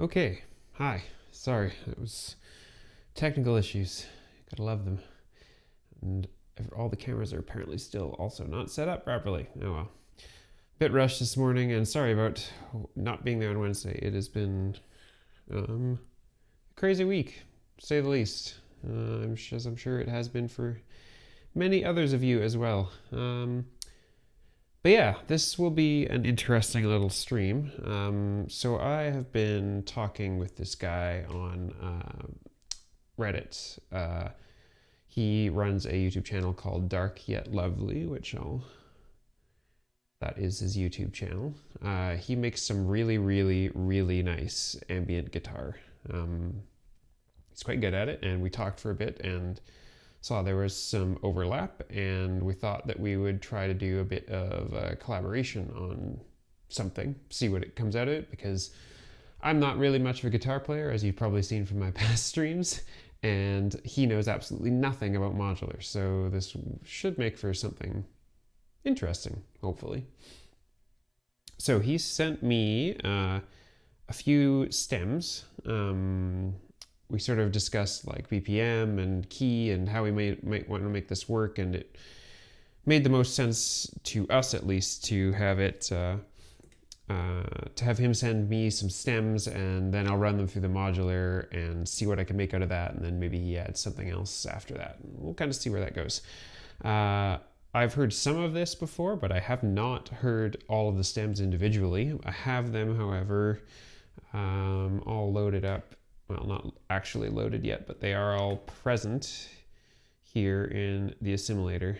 Okay, hi. Sorry, it was technical issues. Gotta love them. And all the cameras are apparently still also not set up properly. Oh well. Bit rushed this morning, and sorry about not being there on Wednesday. It has been a crazy week, to say the least. As I'm sure it has been for many others of you as well. But yeah, this will be an interesting little stream. So I have been talking with this guy on Reddit. He runs a YouTube channel called Dark Yet Lovely, that is his YouTube channel. He makes some really, really, really nice ambient guitar. He's quite good at it, and we talked for a bit and saw there was some overlap, and we thought that we would try to do a bit of a collaboration on something, see what it comes out of it, because I'm not really much of a guitar player, as you've probably seen from my past streams, and he knows absolutely nothing about modular, so this should make for something interesting, hopefully. So he sent me a few stems. We sort of discussed like BPM and key and how we might want to make this work, and it made the most sense to us, at least, to have it to have him send me some stems, and then I'll run them through the modular and see what I can make out of that, and then maybe he adds something else after that. We'll kind of see where that goes. I've heard some of this before, but I have not heard all of the stems individually. I have them, however, all loaded up. Well, not actually loaded yet, but they are all present here in the assimilator.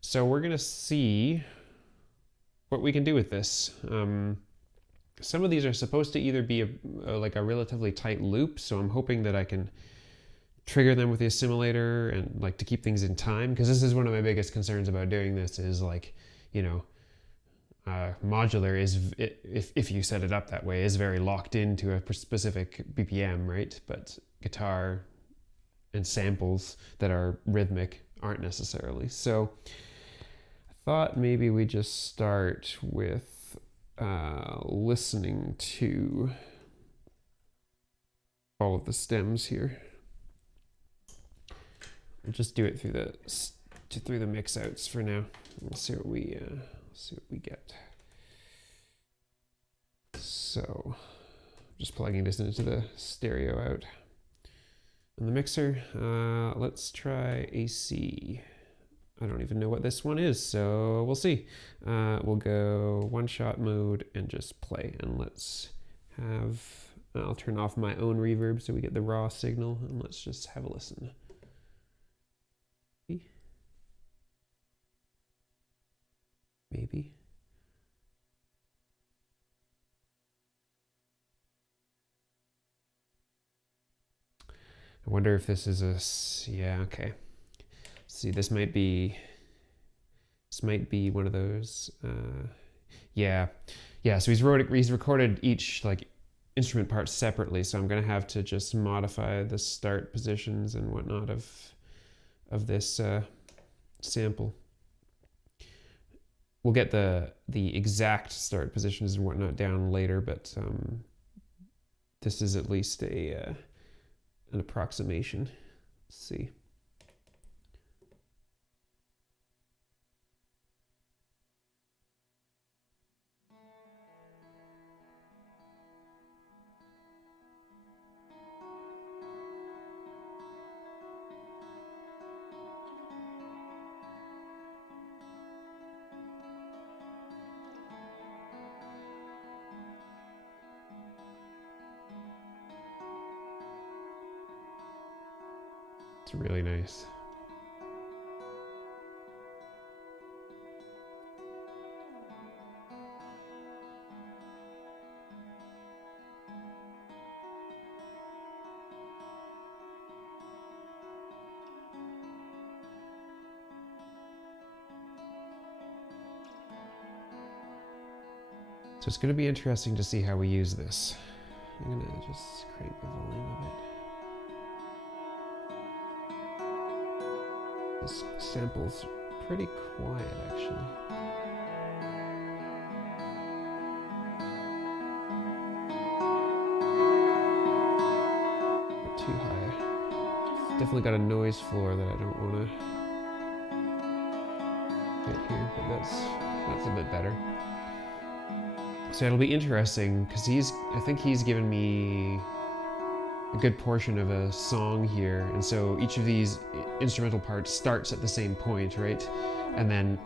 So we're gonna see what we can do with this. Some of these are supposed to either be like a relatively tight loop, so I'm hoping that I can trigger them with the assimilator and like to keep things in time, because this is one of my biggest concerns about doing this is like, you know, modular is, if you set it up that way, is very locked into a specific BPM, right? But guitar and samples that are rhythmic aren't necessarily. So I thought maybe we just start with listening to all of the stems here. We'll just do it through the mix outs for now. We'll see what we get. So, just plugging this into the stereo out. And the mixer, let's try AC. I don't even know what this one is, so we'll see. We'll go one-shot mode and just play. And let's have, I'll turn off my own reverb so we get the raw signal, and let's just have a listen. Maybe. I wonder if this is yeah, okay. See, this might be one of those, yeah. So he's recorded each like instrument part separately, so I'm gonna have to just modify the start positions and whatnot of this sample. We'll get the exact start positions and whatnot down later, but this is at least an approximation. Let's see. It's really nice. So it's going to be interesting to see how we use this. I'm going to just crank the volume a bit. This sample's pretty quiet, actually. too high. It's definitely got a noise floor that I don't want to get here, but that's a bit better. So it'll be interesting because I think he's given me a good portion of a song here, and so each of these instrumental parts starts at the same point, right? And then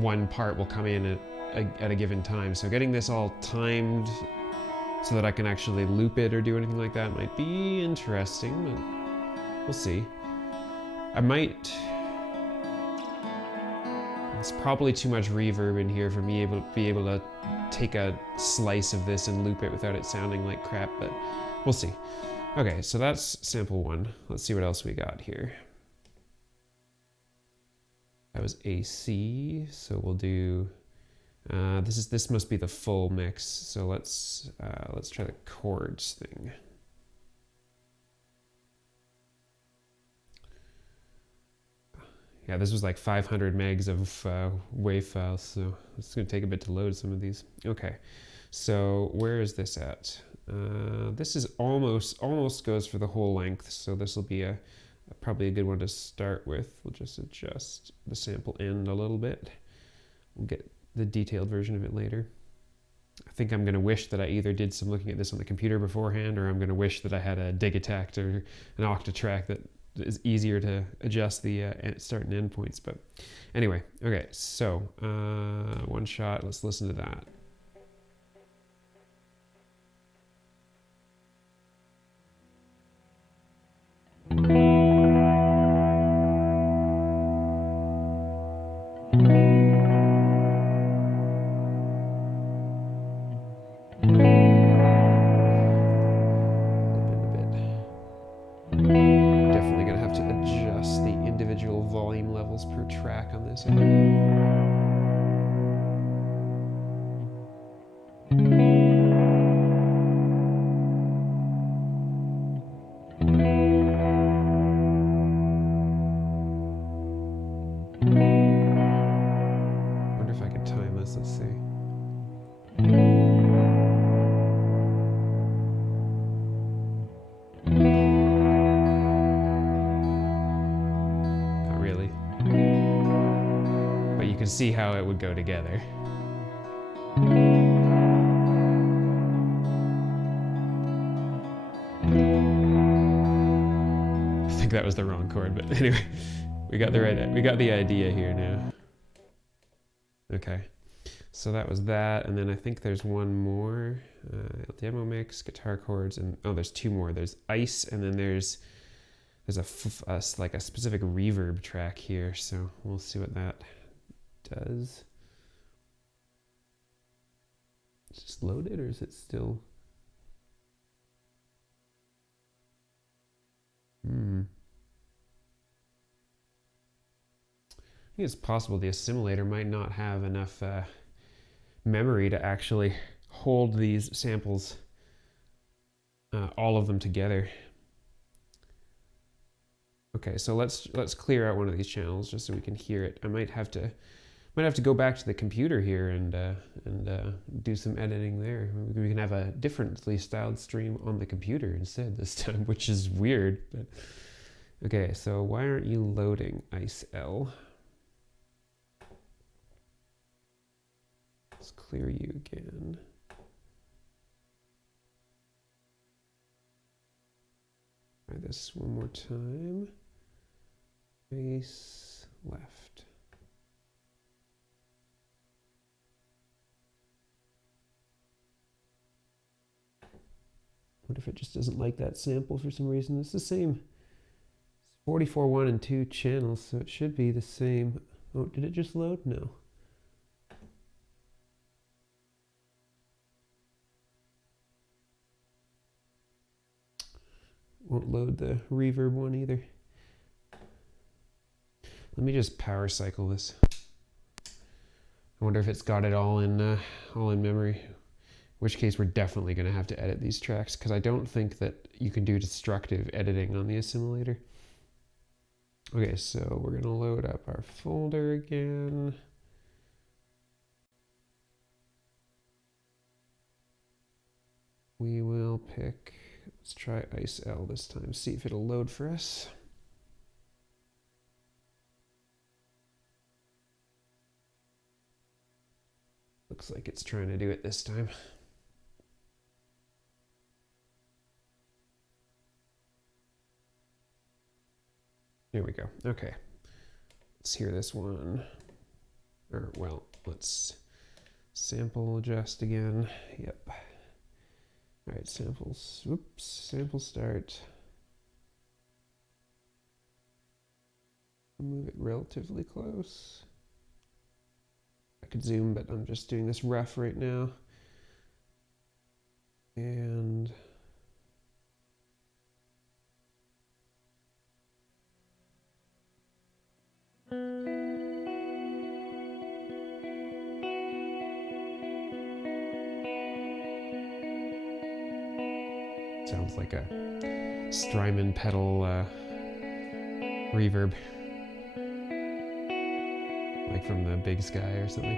one part will come in at a given time. So getting this all timed so that I can actually loop it or do anything like that might be interesting, but we'll see. It's probably too much reverb in here for me to be able to take a slice of this and loop it without it sounding like crap, but we'll see. Okay, so that's sample one. Let's see what else we got here. That was AC, so we'll do, this must be the full mix, so let's try the chords thing. Yeah, this was like 500 megs of WAV files, so it's gonna take a bit to load some of these. Okay, so where is this at? This is almost goes for the whole length, so this will be probably a good one to start with. We'll just adjust the sample end a little bit. We'll get the detailed version of it later. I think I'm gonna wish that I either did some looking at this on the computer beforehand, or I'm gonna wish that I had a Digitact or an Octatrack that is easier to adjust the start and end points. But anyway, okay, so one shot, let's listen to that. Volume levels per track on this. I wonder if I could time this. Let's see. See how it would go together. I think that was the wrong chord, but anyway, we got the idea here now. Okay, so that was that, and then I think there's one more demo mix, guitar chords, and oh, there's two more. There's ice, and then there's like a specific reverb track here. So we'll see what that does. Is this loaded, or is it still? I think it's possible the assimilator might not have enough memory to actually hold these samples, all of them together. Okay, so let's clear out one of these channels just so we can hear it. I might have to go back to the computer here and do some editing there. We can have a differently styled stream on the computer instead this time, which is weird. But okay, so why aren't you loading Ice L? Let's clear you again. Try this one more time. Face left. What if it just doesn't like that sample for some reason? It's the same. It's 44 1 and 2 channels, so it should be the same. Oh, did it just load? No. Won't load the reverb one either. Let me just power cycle this. I wonder if it's got it all in memory. In which case we're definitely going to have to edit these tracks, because I don't think that you can do destructive editing on the assimilator. Okay, so we're going to load up our folder again. We will pick, let's Let's try Ice L this time, see if it'll load for us. Looks like it's trying to do it this time. Here we go. Okay. Let's hear this one. Or, well, let's sample adjust again. Yep. All right, samples. Whoops, sample start. Move it relatively close. I could zoom, but I'm just doing this rough right now. And sounds like a Strymon pedal reverb, like from the Big Sky or something.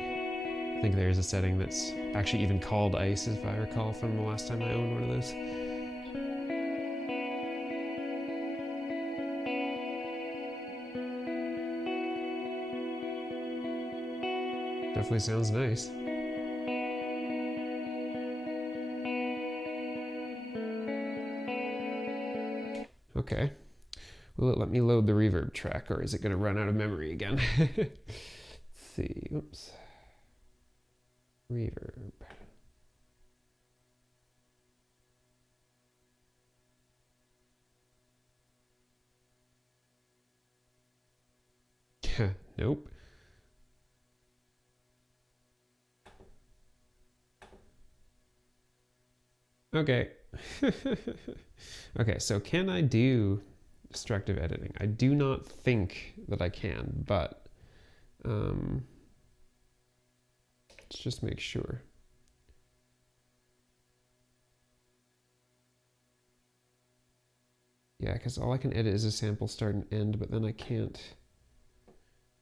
I think there's a setting that's actually even called Ice, if I recall from the last time I owned one of those. Definitely sounds nice. Okay. Will it let me load the reverb track, or is it going to run out of memory again? Let's see. Oops. Reverb. Nope. Okay. Okay, so can I do destructive editing? I do not think that I can, but let's just make sure. Yeah, because all I can edit is a sample start and end, but then I can't.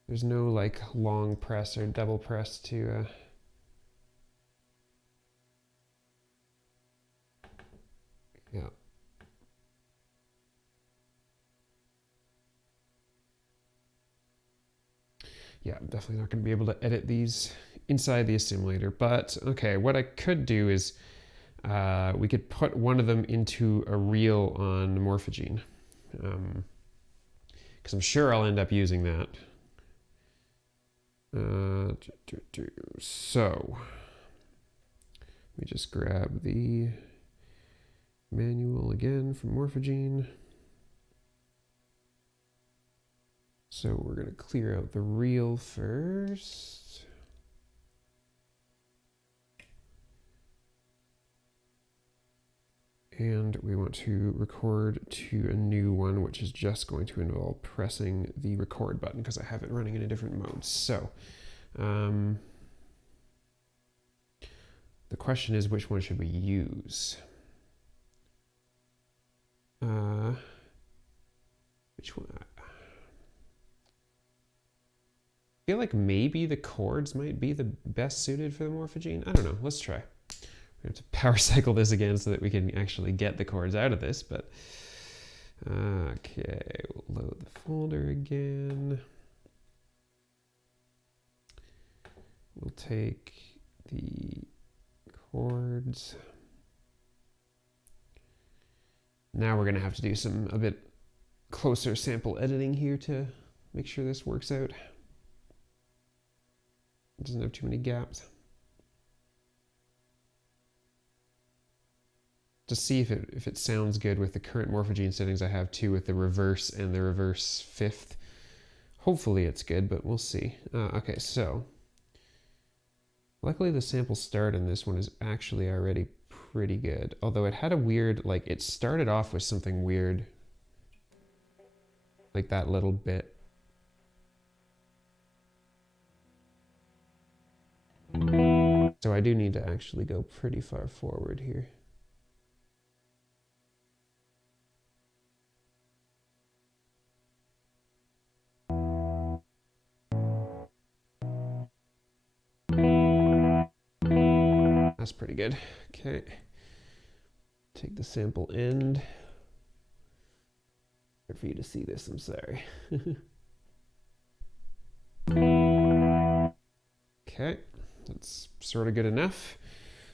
There's no like long press or double press to yeah. Yeah, I'm definitely not going to be able to edit these inside the assimilator, but okay, what I could do is we could put one of them into a reel on Morphogene, because I'm sure I'll end up using that. So let me just grab the manual again from Morphogene. So we're going to clear out the reel first. And we want to record to a new one, which is just going to involve pressing the record button because I have it running in a different mode. So the question is, which one should we use? Which one? I feel like maybe the chords might be the best suited for the Morphogene. I don't know. Let's try. We have to power cycle this again so that we can actually get the chords out of this, but okay, we'll load the folder again. We'll take the chords. Now we're going to have to do a bit closer sample editing here to make sure this works out. It doesn't have too many gaps. To see if it sounds good with the current Morphogene settings I have too, with the reverse and the reverse fifth. Hopefully it's good, but we'll see. Okay, so luckily the sample start in this one is actually already pretty good. Although it had a weird, like it started off with something weird, like that little bit. So I do need to actually go pretty far forward here. That's pretty good. Okay. take the sample end. Hard for you to see this, I'm sorry. Okay, that's sort of good enough.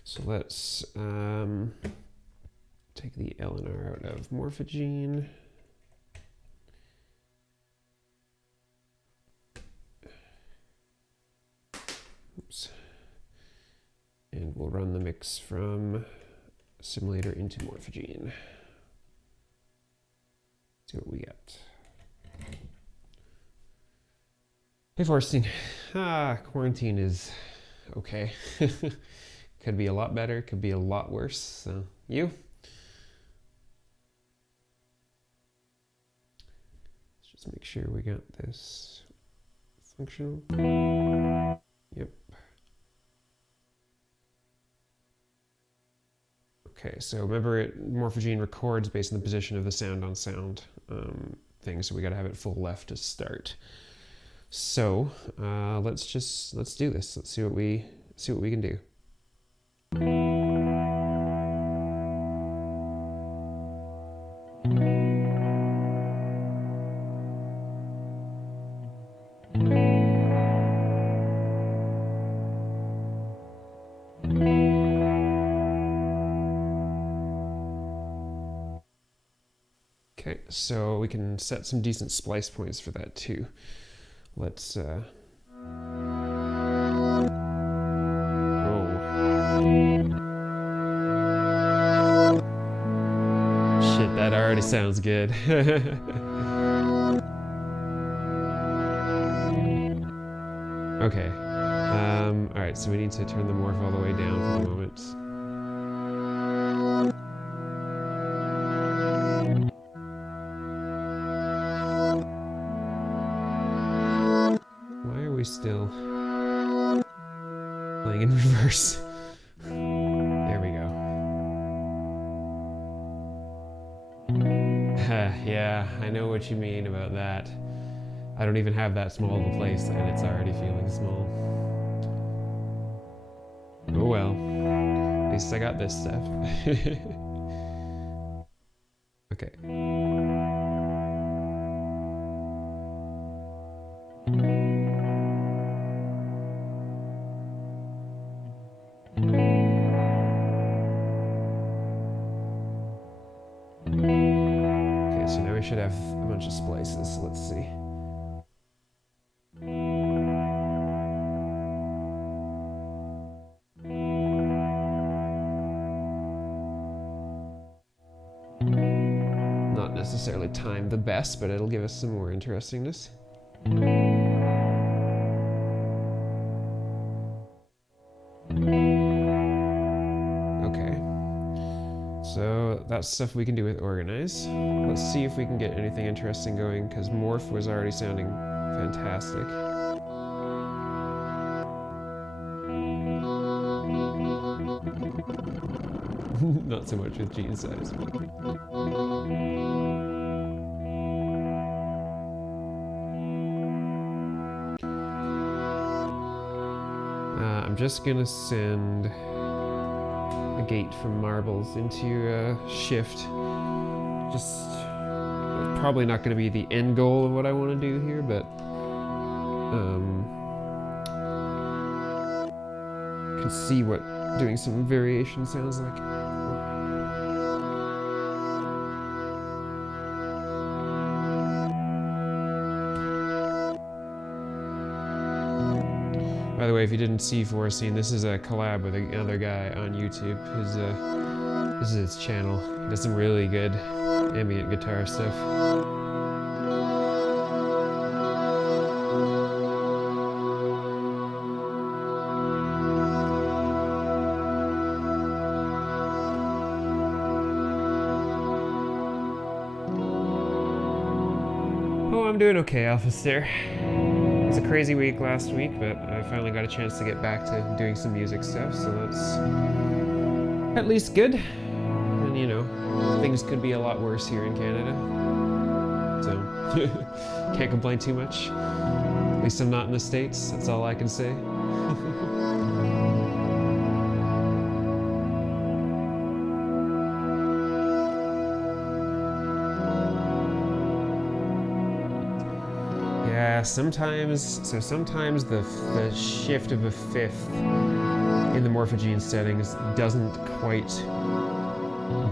So let's take the L and R out of Morphogene. Oops. And we'll run the mix from Simulator into Morphogene. See what we get. Hey Forstein. Quarantine is okay. Could be a lot better, could be a lot worse. So, you? Let's just make sure we got this functional. Yep. Okay, so remember Morphogene records based on the position of the sound on sound thing, so we gotta have it full left to start. So let's do this. Let's see what we can do. Okay, so we can set some decent splice points for that too. Let's oh. Shit, that already sounds good. Okay. Alright, so we need to turn the morph all the way down for the moment. Still playing in reverse. There we go. Yeah, I know what you mean about that. I don't even have that small of a place and it's already feeling small. Oh well, at least I got this stuff. Okay. So now we should have a bunch of splices. Let's see. Not necessarily timed the best, but it'll give us some more interestingness. So that's stuff we can do with organize. Let's see if we can get anything interesting going, because morph was already sounding fantastic. Not so much with gene size. I'm just gonna send a gate from marbles into shift. Just probably not going to be the end goal of what I want to do here, but can see what doing some variation sounds like. By the way, if you didn't see Foreseen, this is a collab with another guy on YouTube. This is his channel. He does some really good ambient guitar stuff. Oh, I'm doing okay, Alpha Stair. It was a crazy week last week, but I finally got a chance to get back to doing some music stuff, so that's at least good. And you know, things could be a lot worse here in Canada, so can't complain too much. At least I'm not in the States, that's all I can say. sometimes the shift of a fifth in the morphogene settings doesn't quite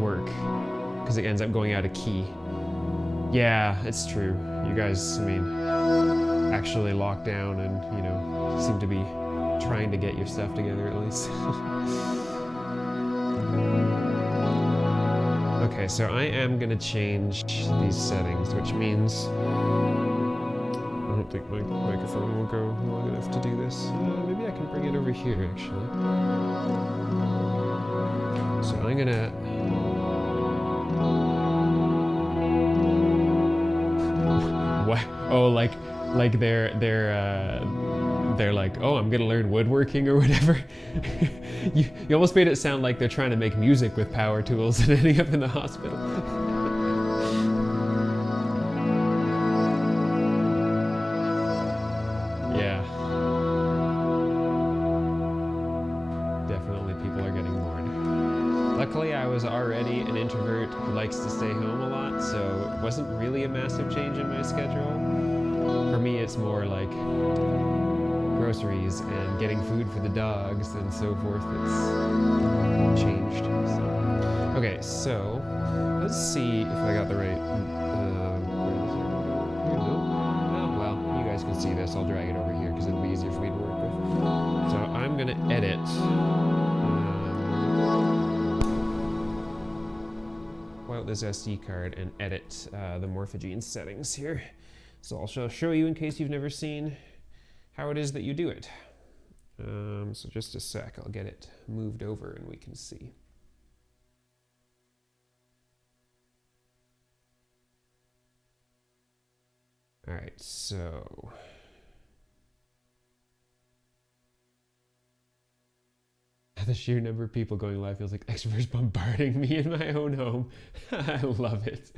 work because it ends up going out of key. Yeah, it's true. You guys, I mean, actually locked down and, you know, seem to be trying to get your stuff together at least. Okay, so I am gonna change these settings, which means I don't think my microphone will go long enough to do this. Maybe I can bring it over here, actually. So I'm gonna... What? Oh, like they're like, oh, I'm gonna learn woodworking or whatever. you almost made it sound like they're trying to make music with power tools and ending up in the hospital. Yeah. Definitely people are getting bored. Luckily, I was already an introvert who likes to stay home a lot, so it wasn't really a massive change in my schedule. For me, it's more like groceries and getting food for the dogs and so forth that's changed. So. Okay, so let's see if I got the right. Well, you guys can see this. I'll drag it over here because it'll be easier for me to work with. So I'm gonna edit. Pull out this SD card and edit the morphogene settings here. So I'll show you in case you've never seen how it is that you do it. So just a sec, I'll get it moved over and we can see. All right, so. The sheer number of people going live feels like extroverts bombarding me in my own home. I love it.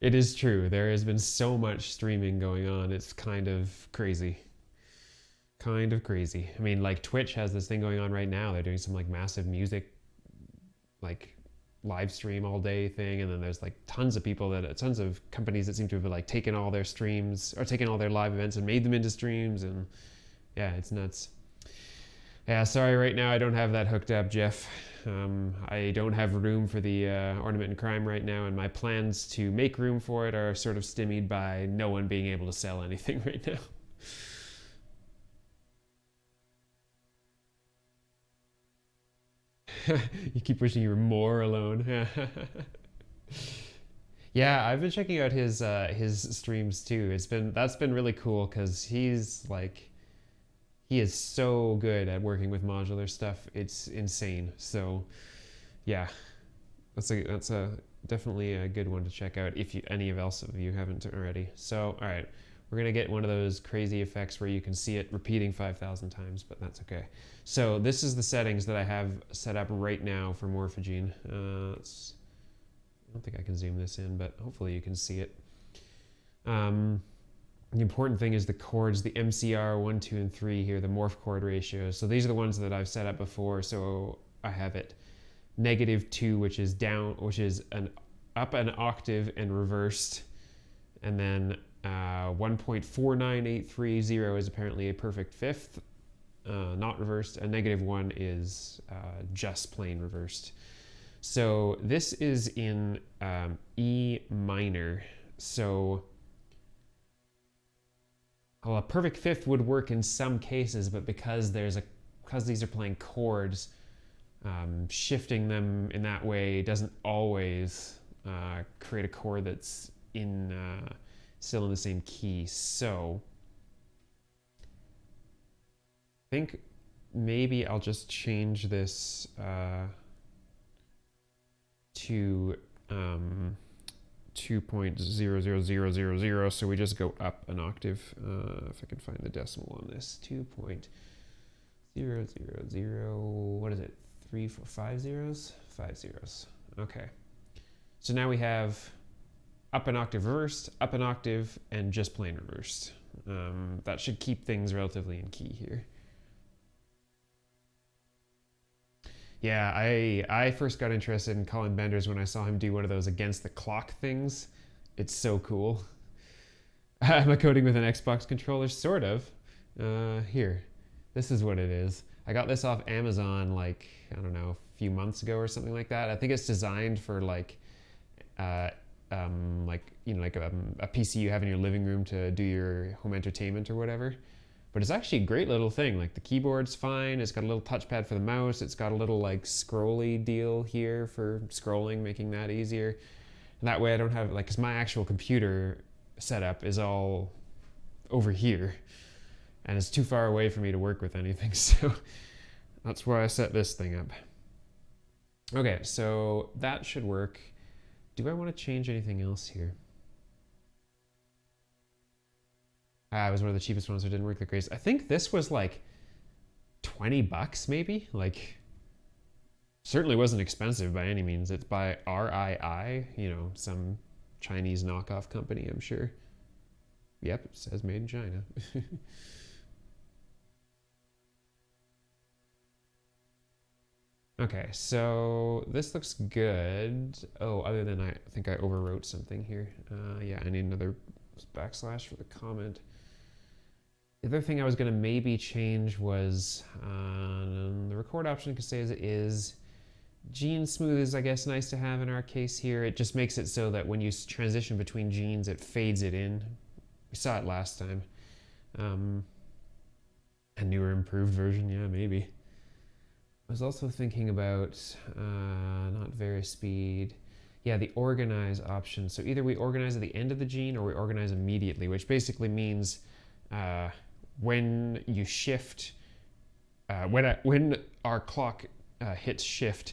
It is true. There has been so much streaming going on. It's kind of crazy. Kind of crazy. I mean, like Twitch has this thing going on right now. They're doing some like massive music, like live stream all day thing. And then there's like tons of companies that seem to have like taken all their streams or taken all their live events and made them into streams. And yeah, it's nuts. Yeah, sorry, right now I don't have that hooked up, Jeff. I don't have room for the Ornament and Crime right now, and my plans to make room for it are sort of stymied by no one being able to sell anything right now. You keep wishing you were more alone. Yeah, I've been checking out his streams too. That's been really cool because he is so good at working with modular stuff. It's insane. So yeah, that's definitely a good one to check out if any of you haven't already. So all right, we're gonna get one of those crazy effects where you can see it repeating 5,000 times, but that's okay. So this is the settings that I have set up right now for morphogene. I don't think I can zoom this in, but hopefully you can see it. The important thing is the chords, the MCR 1, 2, and 3 here, the morph chord ratios. So these are the ones that I've set up before. So I have it -2, which is up an octave and reversed. And then 1.49830 is apparently a perfect fifth, not reversed. And -1 is just plain reversed. So this is in E minor. So well, a perfect fifth would work in some cases, but because these are playing chords, shifting them in that way doesn't always create a chord that's still in the same key. So I think maybe I'll just change this to 2.00000, so we just go up an octave. If I can find the decimal on this, 2.000. What is it? 3, 4, 5 zeros? 5 zeros. Okay. So now we have up an octave reversed, up an octave, and just plain reversed. That should keep things relatively in key here. Yeah, I first got interested in Colin Benders when I saw him do one of those against the clock things. It's so cool. Am I coding with an Xbox controller? Sort of. Here. This is what it is. I got this off Amazon like, I don't know, a few months ago or something like that. I think it's designed for like a PC you have in your living room to do your home entertainment or whatever. But it's actually a great little thing. Like the keyboard's fine. It's got a little touchpad for the mouse. It's got a little like scrolly deal here for scrolling, making that easier. And that way I don't have like, cause my actual computer setup is all over here and it's too far away for me to work with anything. So that's why I set this thing up. Okay, so that should work. Do I want to change anything else here? It was one of the cheapest ones, so it didn't work the greatest. I think this was like 20 bucks maybe. Like, certainly wasn't expensive by any means. It's by RII, you know, some Chinese knockoff company, I'm sure. Yep, it says made in China. Okay, so this looks good. Oh, other than I think I overwrote something here. Yeah, I need another backslash for the comment. The other thing I was going to maybe change was the record option could stay as it is. Gene smooth is, I guess, nice to have in our case here. It just makes it so that when you transition between genes, it fades it in. We saw it last time. A newer, improved version, yeah, maybe. I was also thinking about not varispeed. Yeah, the organize option. So either we organize at the end of the gene or we organize immediately, which basically means when you shift, when our clock hits shift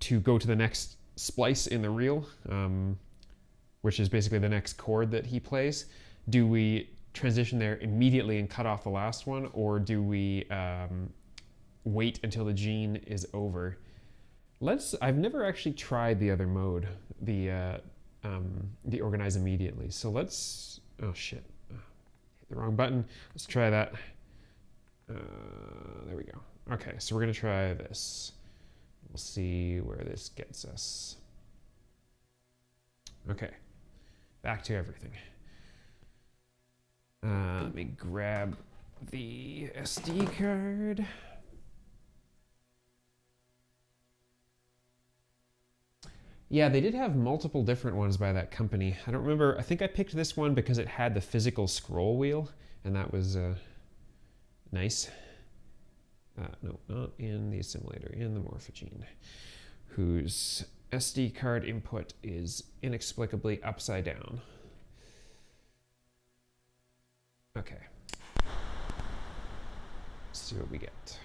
to go to the next splice in the reel, which is basically the next chord that he plays, do we transition there immediately and cut off the last one, or do we wait until the gene is over? I've never actually tried the other mode, the organize immediately. So let's, oh shit, hit the wrong button. Let's try that. There we go. Okay, so we're gonna try this. We'll see where this gets us. Okay, back to everything. Let me grab the SD card. Yeah, they did have multiple different ones by that company. I don't remember. I think I picked this one because it had the physical scroll wheel, and that was nice. No, not in the assimilator, in the morphogene, whose SD card input is inexplicably upside down. Okay. Let's see what we get.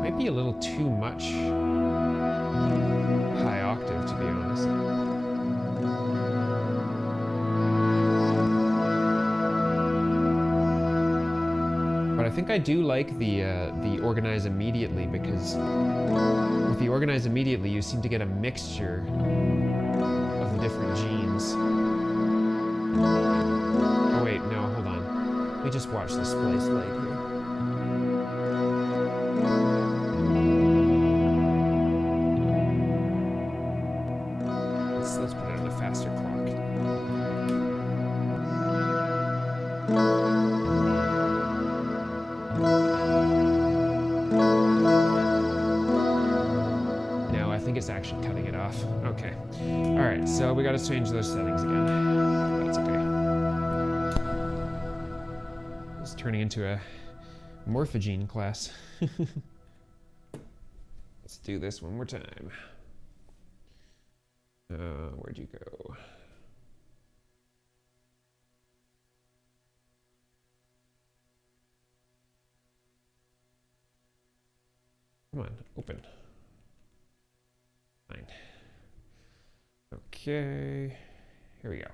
Might be a little too much high octave, to be honest. But I think I do like the organize immediately, because with the organize immediately, you seem to get a mixture of the different genes. Oh wait, no, hold on. Let me just watch the splice light here. Let's put it on a faster clock. No, I think it's actually cutting it off. Okay. All right, so we got to change those settings again. That's okay. It's turning into a morphogene class. Let's do this one more time. Where'd you go? Come on, open. Fine. Okay, here we go.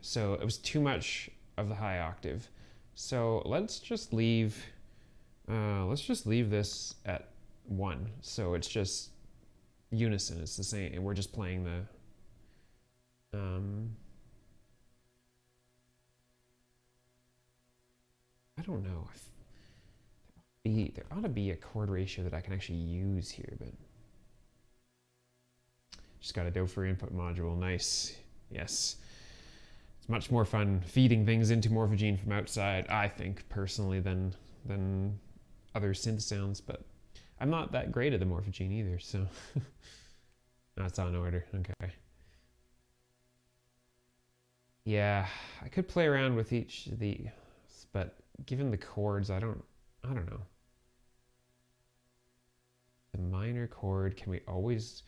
So it was too much of the high octave. So let's just leave this at 1. So it's just unison, it's the same, and we're just playing I don't know. There ought to be a chord ratio that I can actually use here, but just got a do for input module. Nice. Yes. It's much more fun feeding things into Morphogene from outside, I think, personally, than other synth sounds, but I'm not that great at the Morphogene either, so no, it's on order. Okay. Yeah, I could play around with each of these, but given the chords, I don't know. The minor chord, can we always...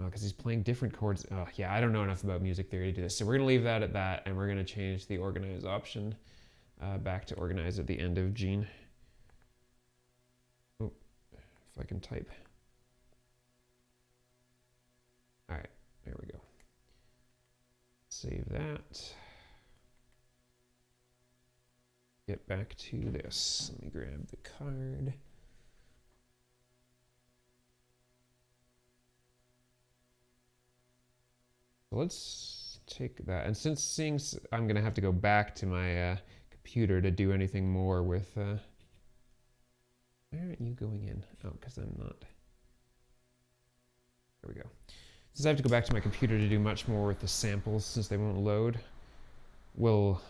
Oh, because he's playing different chords. Oh, yeah, I don't know enough about music theory to do this. So we're going to leave that at that, and we're going to change the organize option back to organize at the end of Gene. Oh, if I can type. All right, there we go. Save that. Get back to this. Let me grab the card. So let's take that. And since I'm going to have to go back to my computer to do anything more with... Why aren't you going in? Oh, because I'm not. There we go. Since I have to go back to my computer to do much more with the samples since they won't load, we'll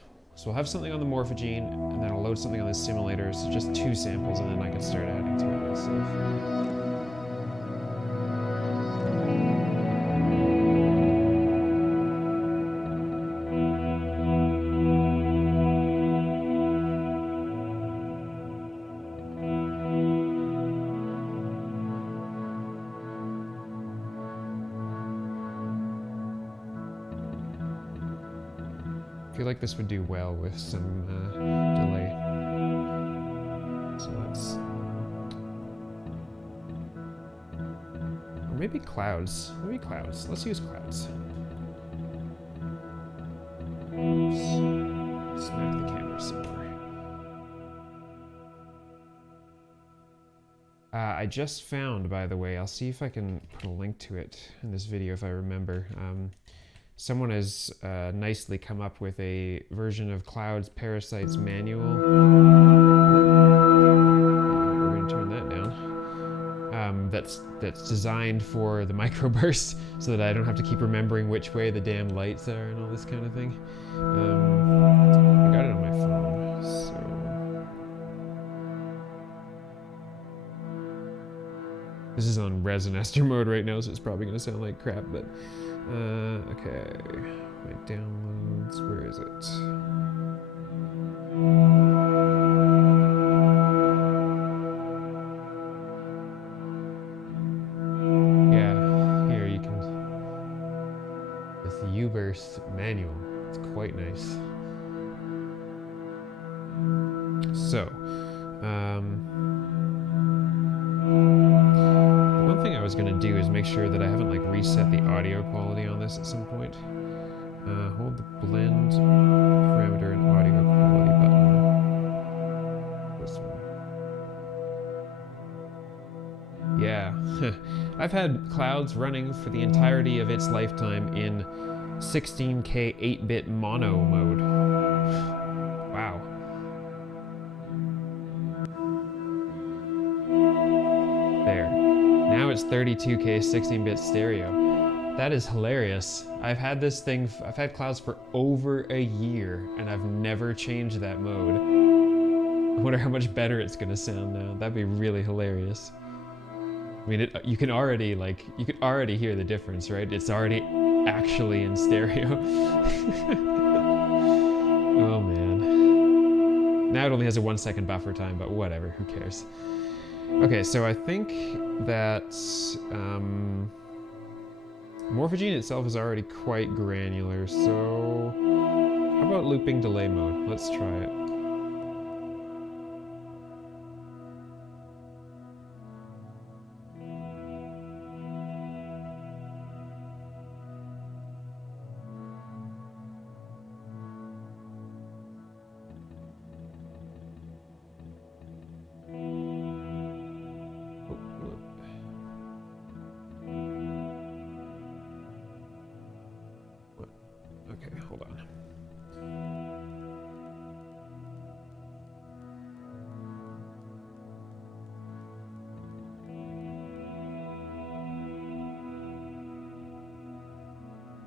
have something on the Morphogene, and then I'll load something on the simulator, so just 2 samples, and then I can start adding to it myself. I feel like this would do well with some delay. So let's... Or maybe clouds. Maybe clouds. Let's use clouds. Oops. Smack the camera some more. I just found, by the way, I'll see if I can put a link to it in this video if I remember. Someone has nicely come up with a version of Cloud's Parasites manual. We're going to turn that down. That's designed for the microburst so that I don't have to keep remembering which way the damn lights are and all this kind of thing. I got it on my phone, so... This is on resin ester mode right now, so it's probably going to sound like crap, but... okay, my downloads, where is it? Yeah, here you can, with the U-Burst manual, it's quite nice. So, one thing I was going to do is make sure that I haven't like reset the audio quality on this at some point. Hold the blend parameter and audio quality button. This one. Yeah, I've had Clouds running for the entirety of its lifetime in 16K 8-bit mono mode. Wow. There. Now it's 32K 16-bit stereo. That is hilarious. I've had Clouds for over a year, and I've never changed that mode. I wonder how much better it's gonna sound now. That'd be really hilarious. I mean, you could already hear the difference, right? It's already actually in stereo. Oh man. Now it only has a 1-second buffer time, but whatever, who cares? Okay, so I think that Morphogene itself is already quite granular, so how about looping delay mode? Let's try it.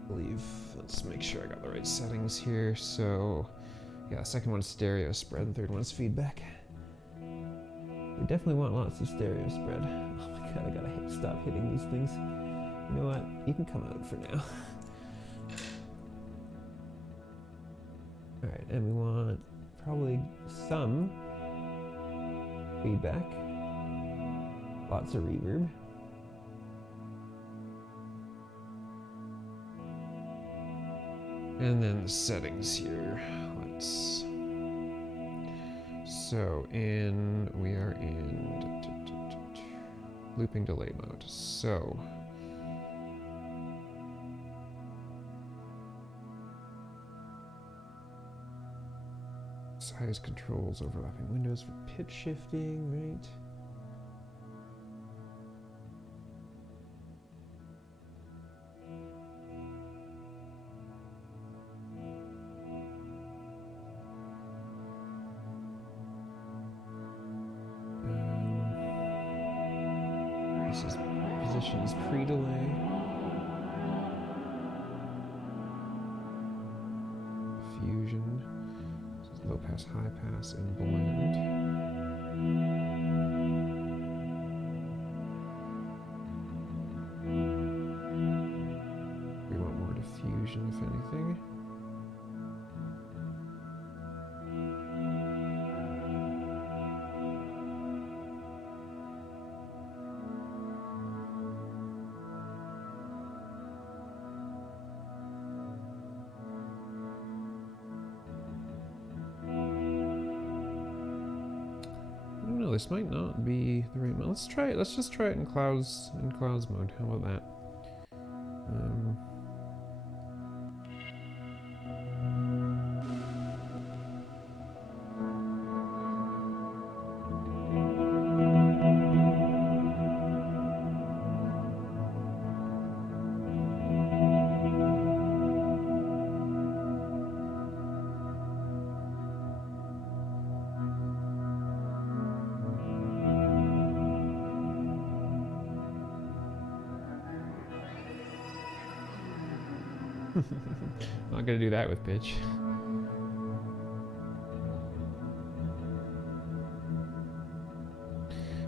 believe, let's make sure I got the right settings here. So yeah, second one's stereo spread, third one's feedback. We definitely want lots of stereo spread. Oh my god, I gotta stop hitting these things. You know what? You can come out for now. Alright, and we want probably some feedback. Lots of reverb. And then the settings here. Let's. So we are in looping delay mode. So size controls, overlapping windows for pitch shifting, right? This is position is pre-delay. Fusion. This is low pass, high pass, and blend. We want more diffusion, if anything. This might not be the right mode. Let's try it. Let's just try it in clouds mode. How about that? Not gonna do that with pitch.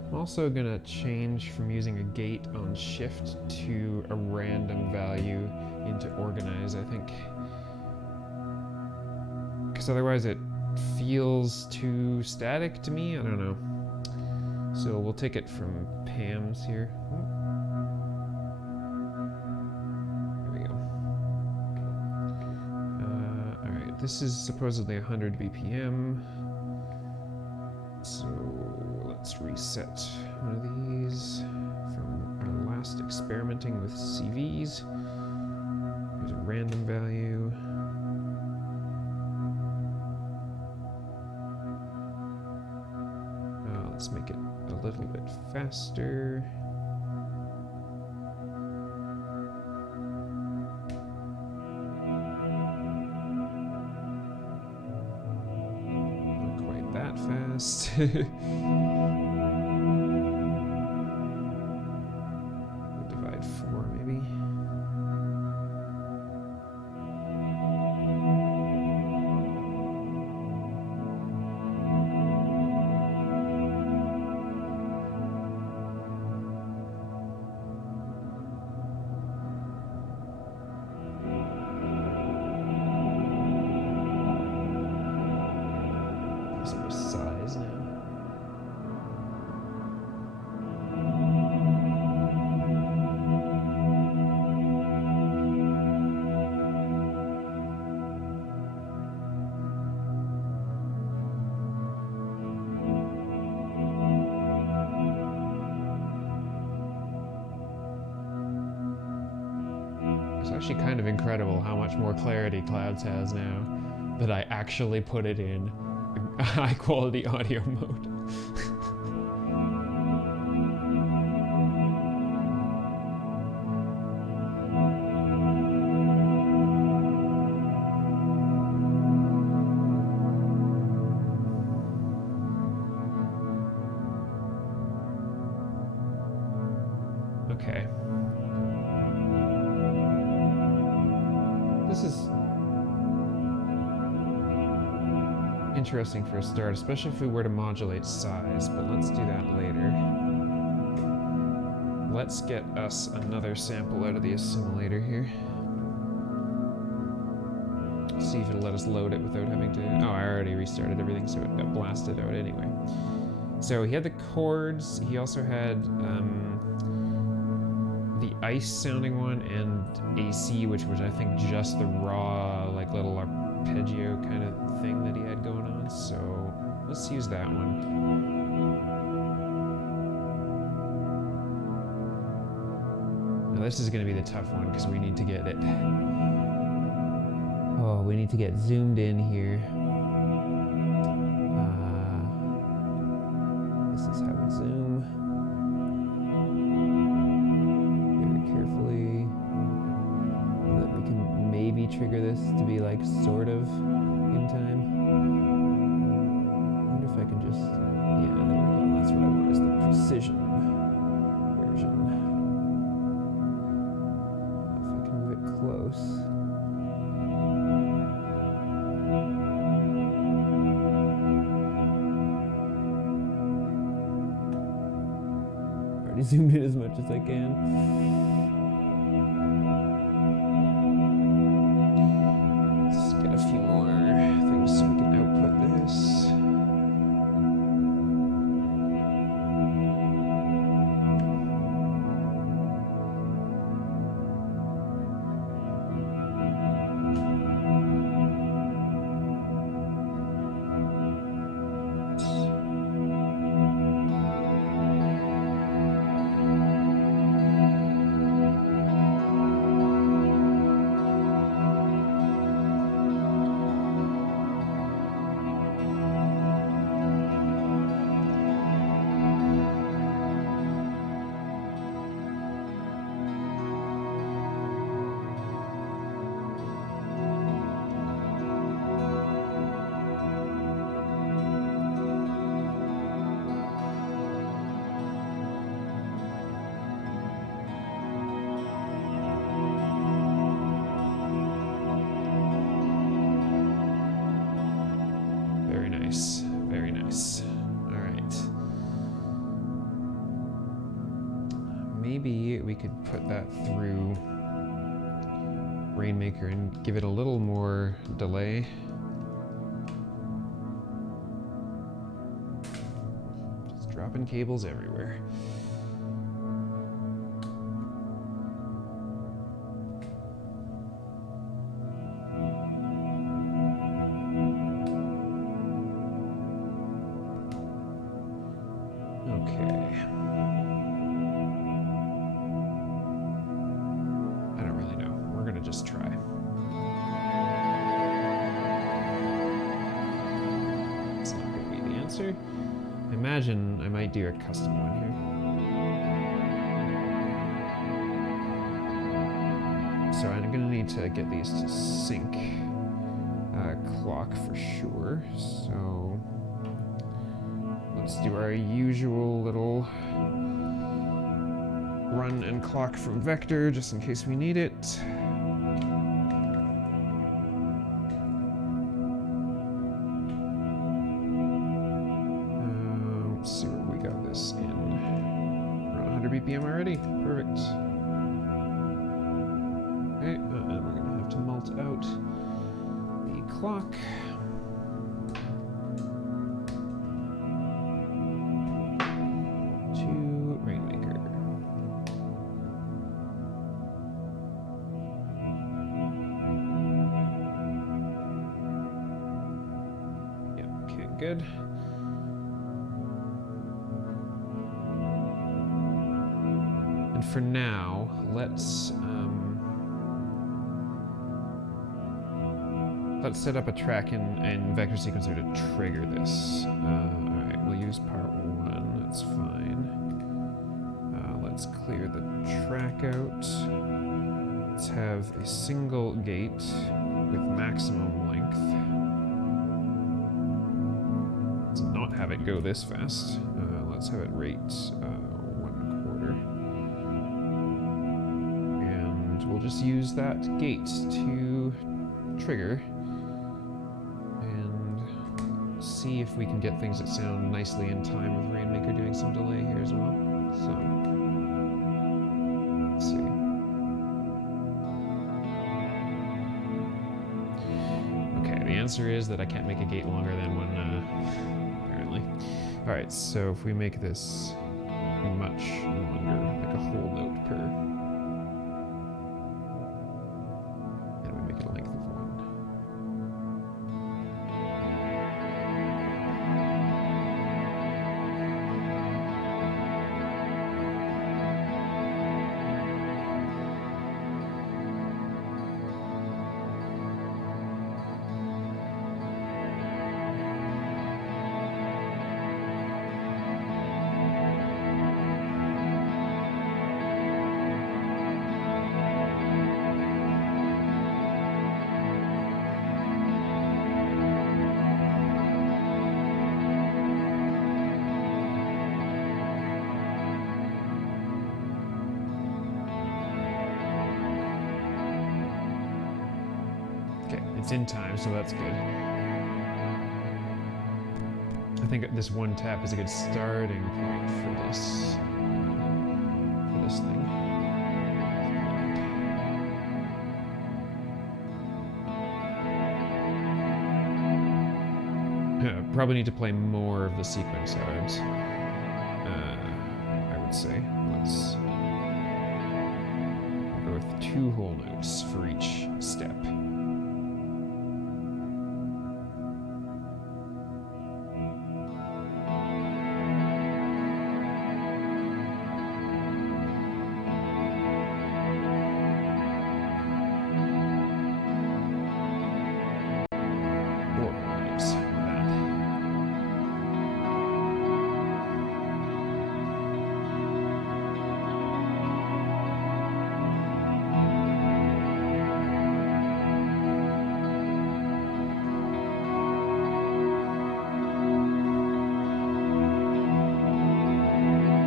I'm also gonna change from using a gate on shift to a random value into organize, I think. Because otherwise it feels too static to me, I don't know. So we'll take it from Pam's here. This is supposedly 100 BPM. So let's reset one of these from our last experimenting with CVs. Here's a random value. Let's make it a little bit faster. Fast. Divide 4 maybe. Size now. It's actually kind of incredible how much more clarity Clouds has now that I actually put it in high quality audio mode. Okay. interesting for a start, especially if we were to modulate size, but let's do that later. Let's get us another sample out of the assimilator here. See if it'll let us load it without having to... Oh, I already restarted everything, so it got blasted out anyway. So he had the chords, he also had the ice sounding one, and AC, which was I think just the raw, like little arpeggio kind of thing that he had going on. So let's use that one. Now this is going to be the tough one because we need to get it. Oh, we need to get zoomed in here. This is how we zoom. Very carefully. So that we can maybe trigger this to be like sort of in time. I wonder if I can just... Yeah, there we go. That's what I want, is the precision version. If I can move it close. Zoomed in as much as I can. Let's get a few more things so we can output this. Very nice. All right. Maybe we could put that through Rainmaker and give it a little more delay. Just dropping cables everywhere. Just try. It's not going to be the answer. I imagine I might do a custom one here. So I'm going to need to get these to sync clock for sure. So let's do our usual little run and clock from vector just in case we need it. Let's see where we got this in. Around 100 BPM already. Perfect. Okay, and we're going to have to mult out the clock. To Rainmaker. Yeah, okay, good. For now, let's set up a track in vector sequencer to trigger this. Alright, we'll use part 1, that's fine. Let's clear the track out. Let's have a single gate with maximum length. Let's not have it go this fast. Let's have it rate 1/4. We'll just use that gate to trigger and see if we can get things that sound nicely in time with Rainmaker doing some delay here as well. So, let's see. Okay, the answer is that I can't make a gate longer than one, apparently. All right, so if we make this much longer, like a whole note per, and we make it a length of 1. It's in time, so that's good. I think this one tap is a good starting point for this thing. Probably need to play more of the sequence out. I would say. Let's go with 2 whole notes for each step.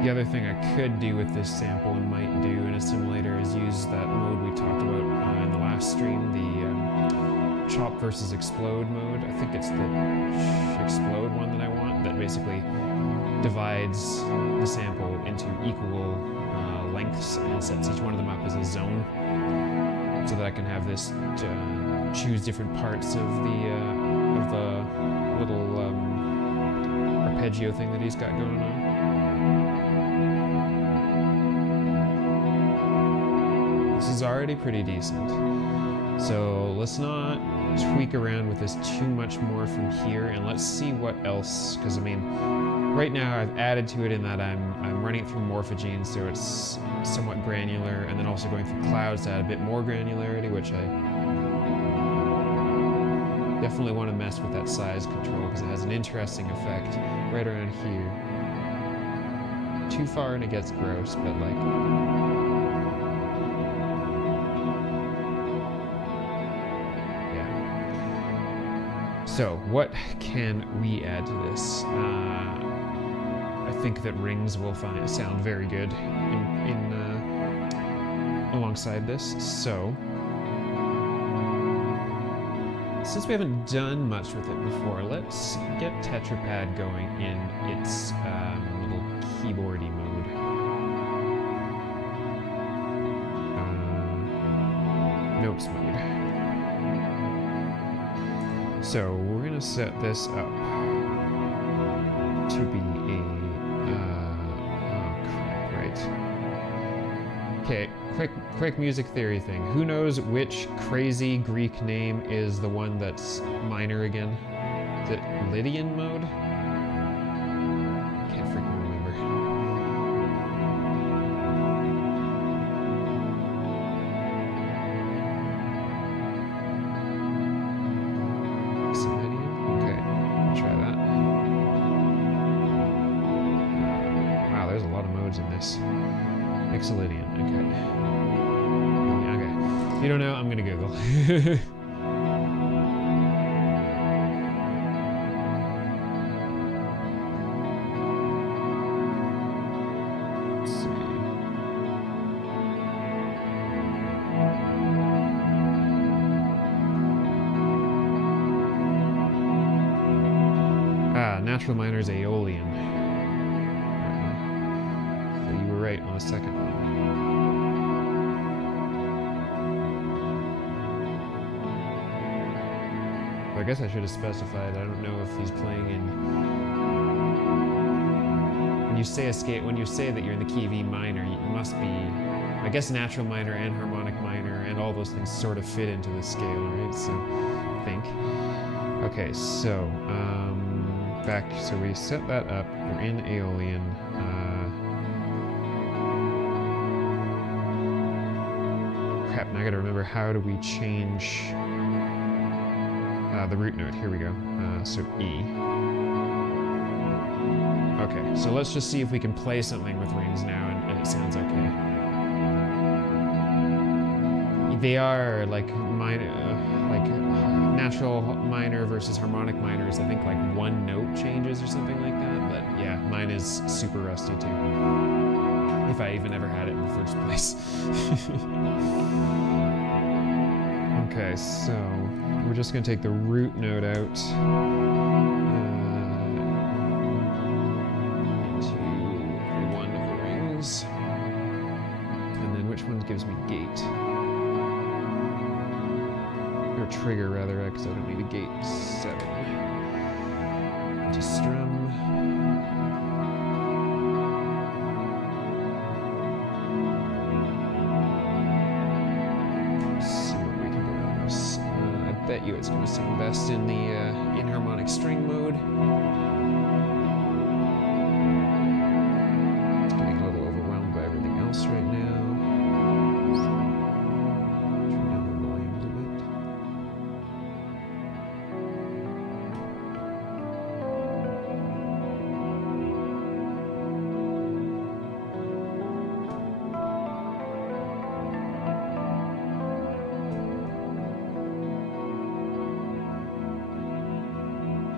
The other thing I could do with this sample and might do in a simulator is use that mode we talked about in the last stream, the chop versus explode mode. I think it's the explode one that I want, that basically divides the sample into equal lengths and sets each one of them up as a zone, so that I can have this choose different parts of the little arpeggio thing that he's got going on. This is already pretty decent. So let's not tweak around with this too much more from here, and let's see what else, because I mean, right now I've added to it in that I'm running it through Morphogene, so it's somewhat granular, and then also going through clouds to add a bit more granularity, which I definitely want to mess with that size control because it has an interesting effect right around here. Too far and it gets gross, but like, so, what can we add to this? I think that rings will sound very good alongside this. So, since we haven't done much with it before, let's get Tetrapad going in its little keyboardy mode. Notes mode. So we're going to set this up to be a, oh crap, right. Okay, quick music theory thing. Who knows which crazy Greek name is the one that's minor again? Is it Lydian mode? I can't freaking remember. Okay, try that. Wow, there's a lot of modes in this. Exilidian, okay. Yeah, okay. If you don't know, I'm gonna Google. Let's see. natural minor is Aeolian. So you were right on the second one. I guess I should have specified. I don't know if he's playing in. When you say when you say that you're in the key of E minor, it must be, I guess, natural minor and harmonic minor, and all those things sort of fit into the scale, right? So, I think. Okay, so back. So we set that up. We're in Aeolian. Crap! Now I gotta remember, how do we change the root note? Here we go. So E. Okay, so let's just see if we can play something with rings now, and it sounds okay. They are like minor, like natural minor versus harmonic minors. I think like one note changes or something like that. But yeah, mine is super rusty too. If I even ever had it in the first place. Okay, so we're just gonna take the root note out. And then which one gives me gate? Or trigger rather, because I don't need a gate 7. To strum. Let's see what we can do on this. I bet you it's going to sound best in the inharmonic string mode. Right now. Turn down the volumes a bit.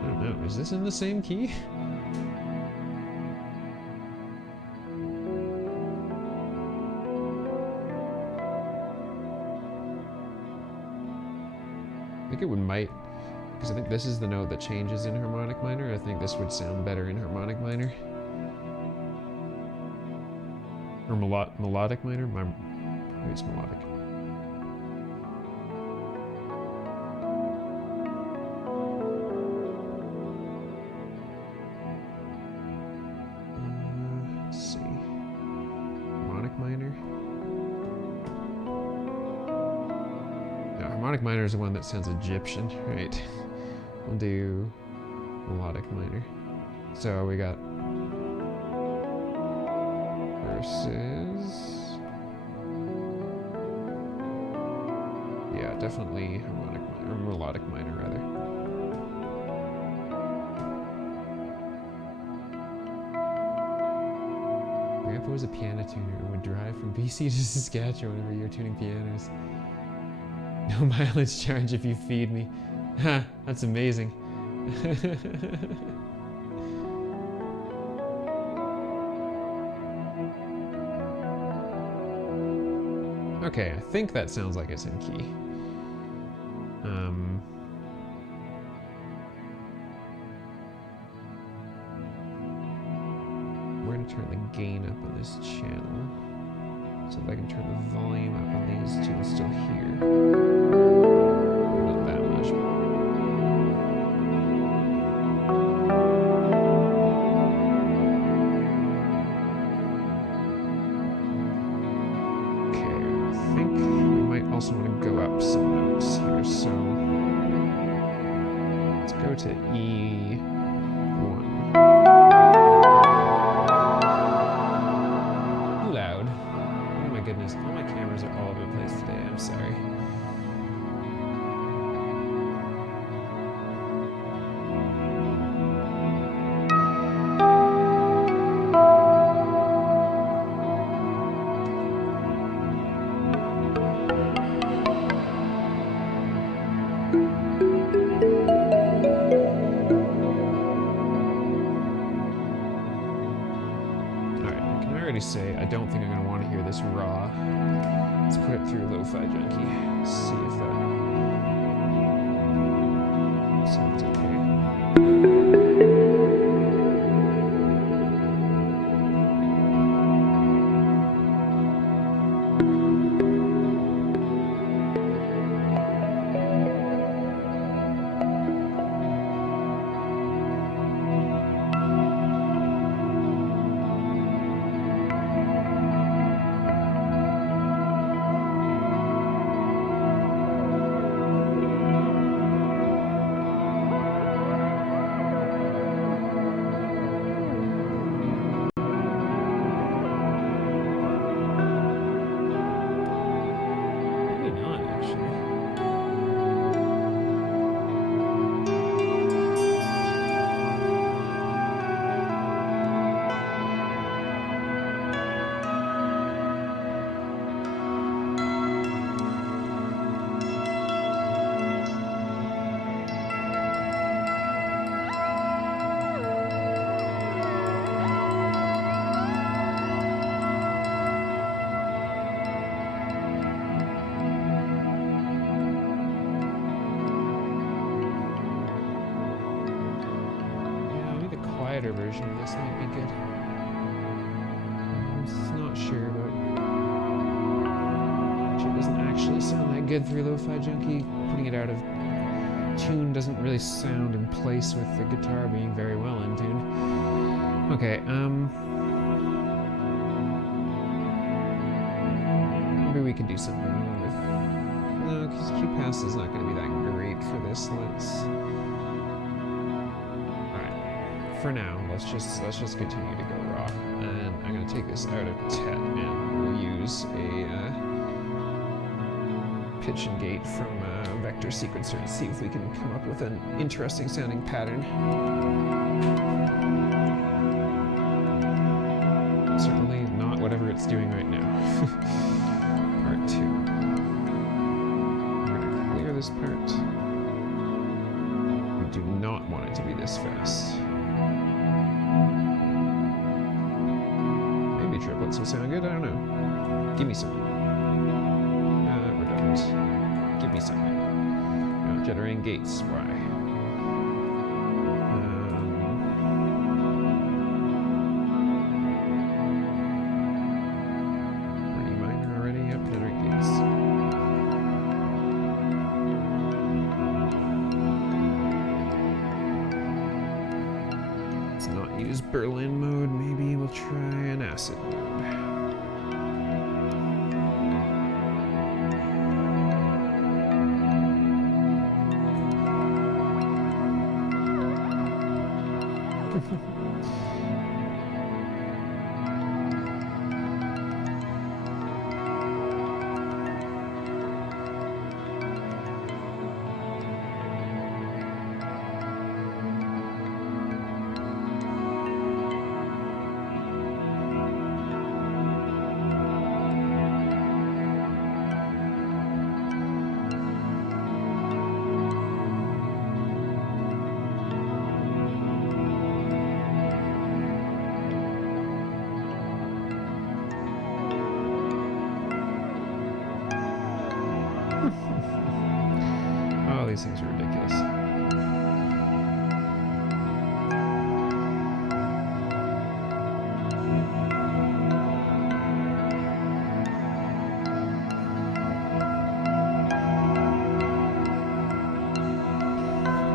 I don't know, is this in the same key? I think it might, because I think this is the note that changes in harmonic minor. I think this would sound better in harmonic minor. Or melodic minor? Maybe it's melodic. Let's see. Harmonic minor. Harmonic minor is the one that sounds Egyptian, right? We'll do melodic minor. So we got versus, yeah, definitely harmonic minor, or melodic minor rather. Grandpa was a piano tuner and would drive from BC to Saskatchewan every year tuning pianos. No mileage charge if you feed me. Ha, that's amazing. Okay, I think that sounds like it's in key. We're gonna turn the gain up on this channel, so that I can turn the volume up on these two and still hear. Not that much. Okay, I think we might also want to go up some notes here, so let's go to E1. Loud. Oh my goodness, all my cameras are all over the place today, I'm sorry. Say I don't think I'm going to want to hear this raw. Let's put it through Lo-Fi Junkie. See if that sounds okay. quieter version of this might be good. I'm not sure, but it doesn't actually sound that good through Lo-Fi Junkie. Putting it out of tune doesn't really sound in place with the guitar being very well in tune. Okay, maybe we can do something with... No, because Q-Pass is not going to be that great for this. Alright, for now, let's just continue to go raw. And I'm going to take this out of TET and we'll use a pitch and gate from a vector sequencer and see if we can come up with an interesting sounding pattern. Certainly not whatever it's doing right now. Part 2. I'm going to clear this part. We do not want it to be this fast. Maybe triplets will sound good, I don't know. Give me something. Give me something. Not generating gates. Why? Are E minor already? Yep, generate gates. Let's not use Berlin mode. Maybe we'll try an acid mode. Oh, these things are ridiculous.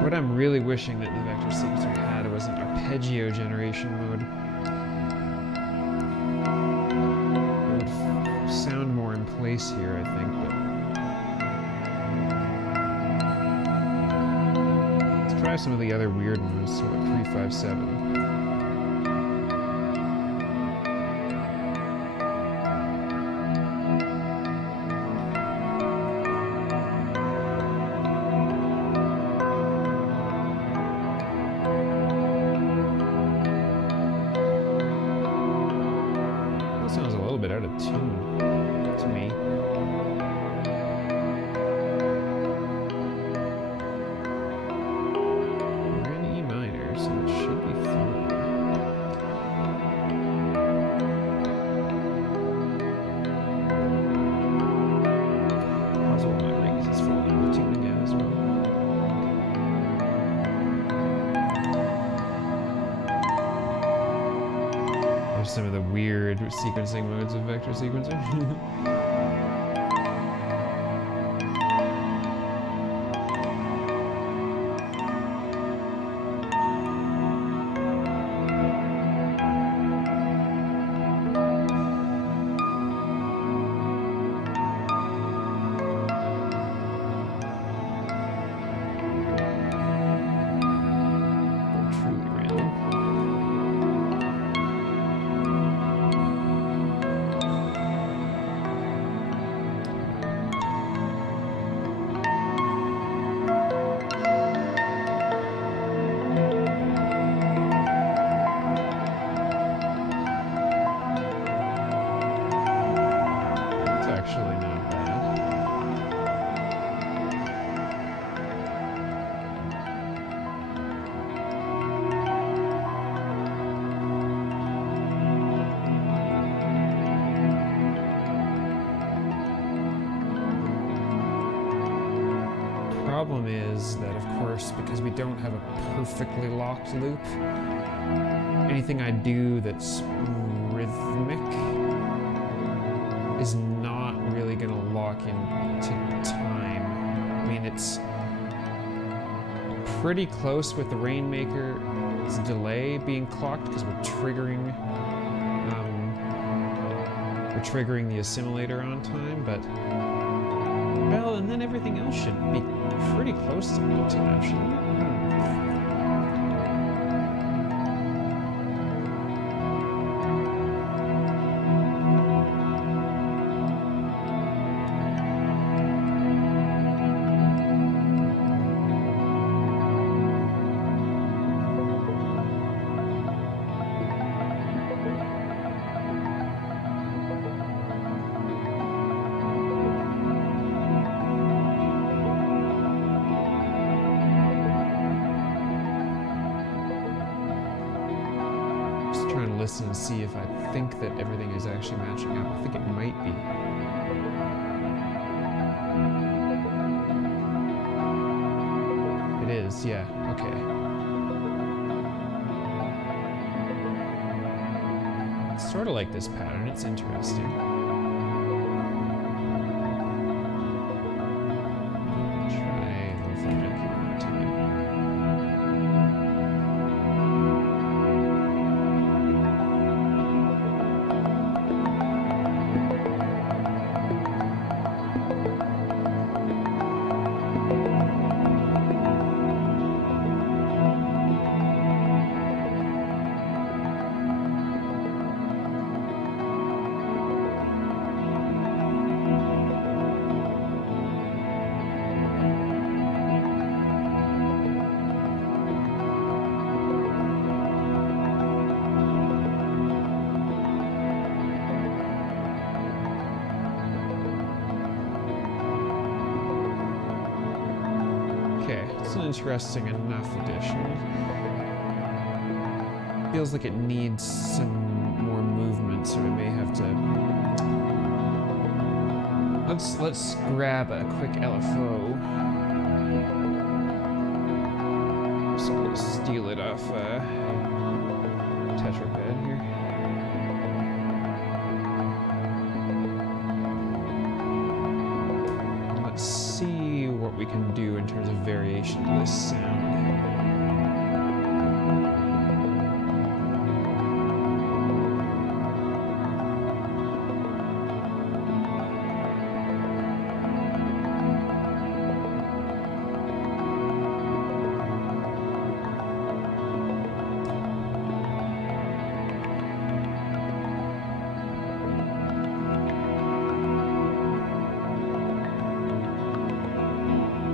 What I'm really wishing that the vector sequencer had was an arpeggio generation mode. It would sound more in place here, I think, but try some of the other weird ones, so like 357. That sounds a little bit out of tune to me. Some of the weird sequencing modes of vector sequencer. Problem is that, of course, because we don't have a perfectly locked loop, anything I do that's rhythmic is not really going to lock into time. I mean, it's pretty close with the Rainmaker's delay being clocked because we're triggering the assimilator on time, but well, and then everything else should be pretty close to built-in actually. Trying to listen and see if I think that everything is actually matching up. I think it might be. It is, yeah, okay. It's sort of like this pattern, it's interesting. Try low frequency here one more time. Okay, it's an interesting enough addition. Feels like it needs some more movement, so we may have to. Let's grab a quick LFO. Just gonna steal it off tetrapad here. Let's see what we can do in terms of variation to this sound.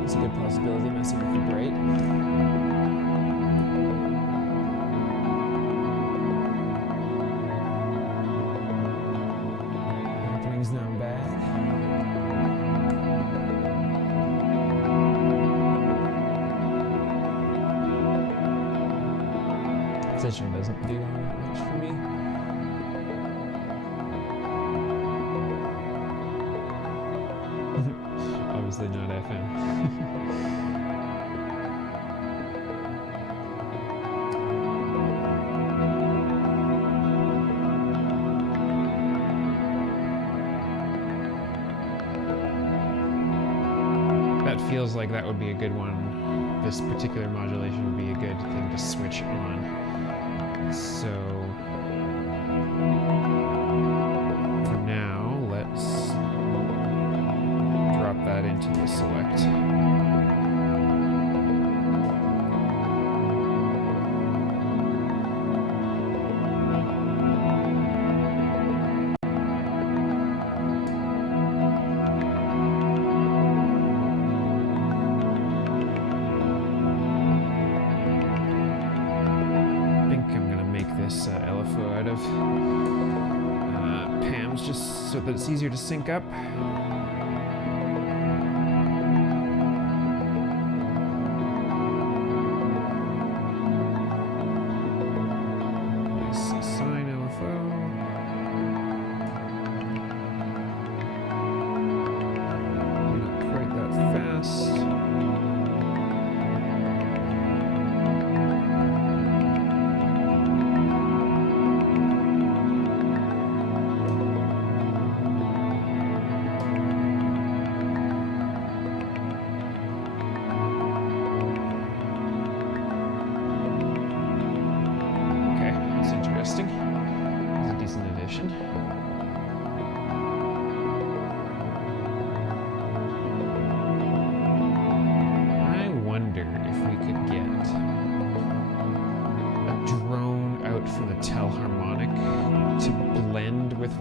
It's a good possibility messing with the bright. Everything's not bad. Position doesn't do all that much for me. Obviously not FM. That feels like that would be a good one. This particular modulation would be a good thing to switch on. So for now, let's drop that into the select. LFO out of PAMs just so that it's easier to sync up. Nice sine LFO. Not quite that fast.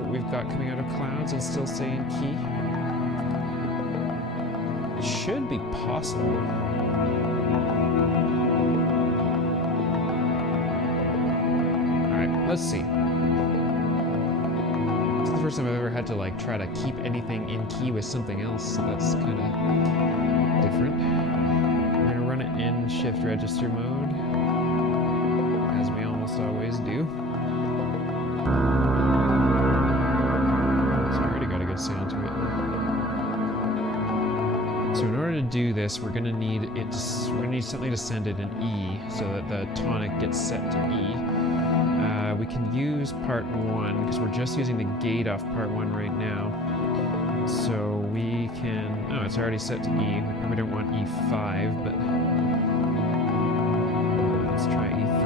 what we've got coming out of clouds and still stay in key? It should be possible. Alright, let's see. This is the first time I've ever had to like try to keep anything in key with something else, so that's kind of different. We're gonna run it in shift register mode, as we almost always do. It's already got a good sound to it. So in order to do this, we're gonna need something to send it in E, so that the tonic gets set to E. We can use part 1 because we're just using the gate off part 1 right now. So we can. Oh, it's already set to E. We probably don't want E5, but let's try E3.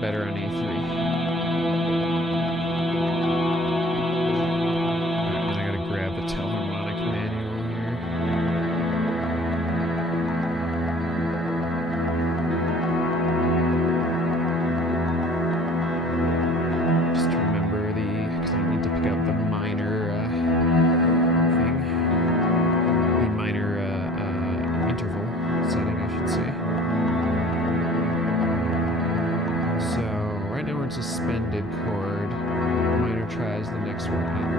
Better on A3. Alright, then I gotta grab the telharmonic manual here. Just to remember because I need to pick out the minor thing. The minor interval setting, I should say. Right now we're in suspended chord. Minor tri is the next one up.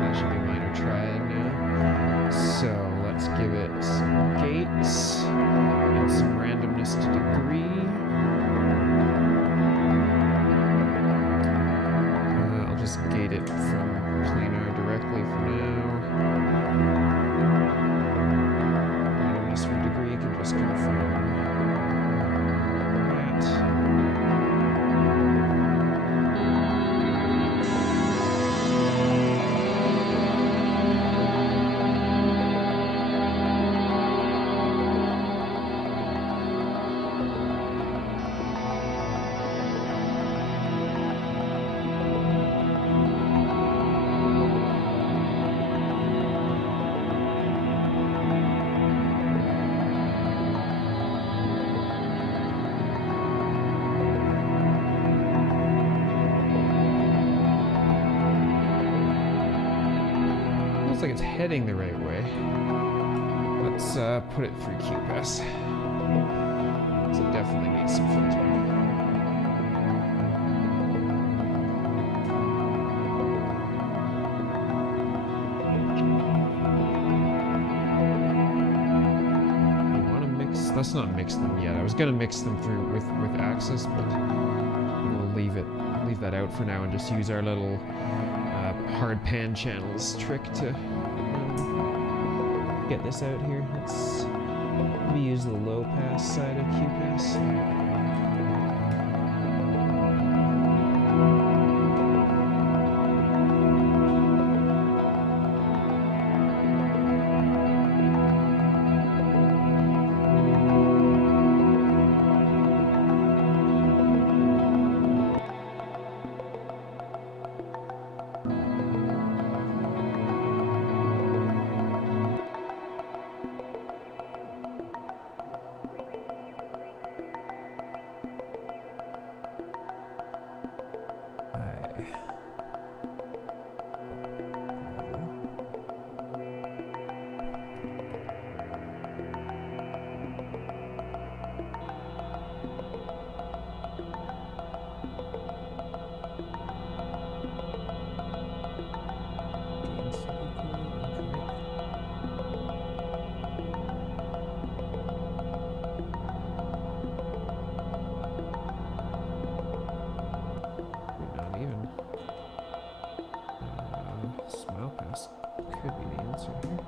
That should be minor triad now. So let's give it some gates and some randomness to degree. I'll just gate it from planar directly for now. Randomness from degree can just come from like it's heading the right way. Let's put it through QPass. So it definitely needs some filtering. I want to mix. Let's not mix them yet. I was gonna mix them through with Axis, but we'll leave that out for now and just use our little hard pan channels trick to get this out here. Let's maybe use the low pass side of QPass. Could be the answer here.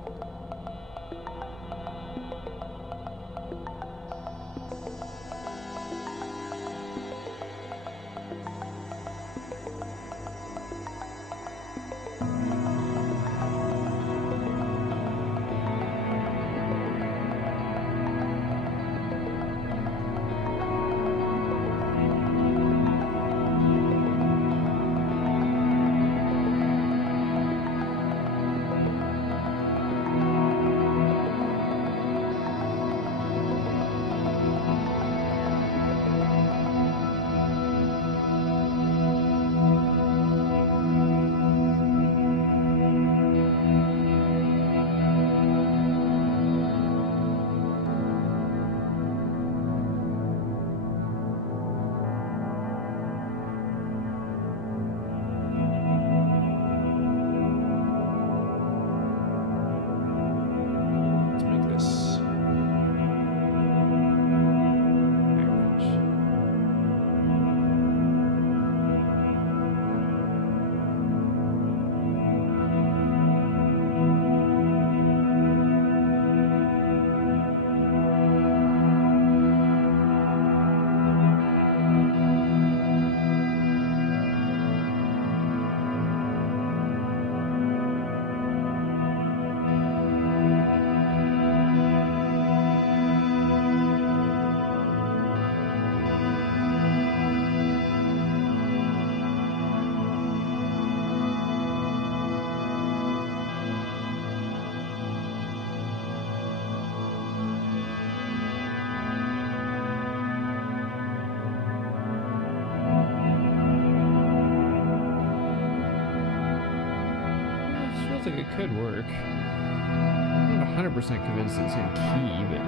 feels like it could work. I'm not 100% convinced it's in key, but...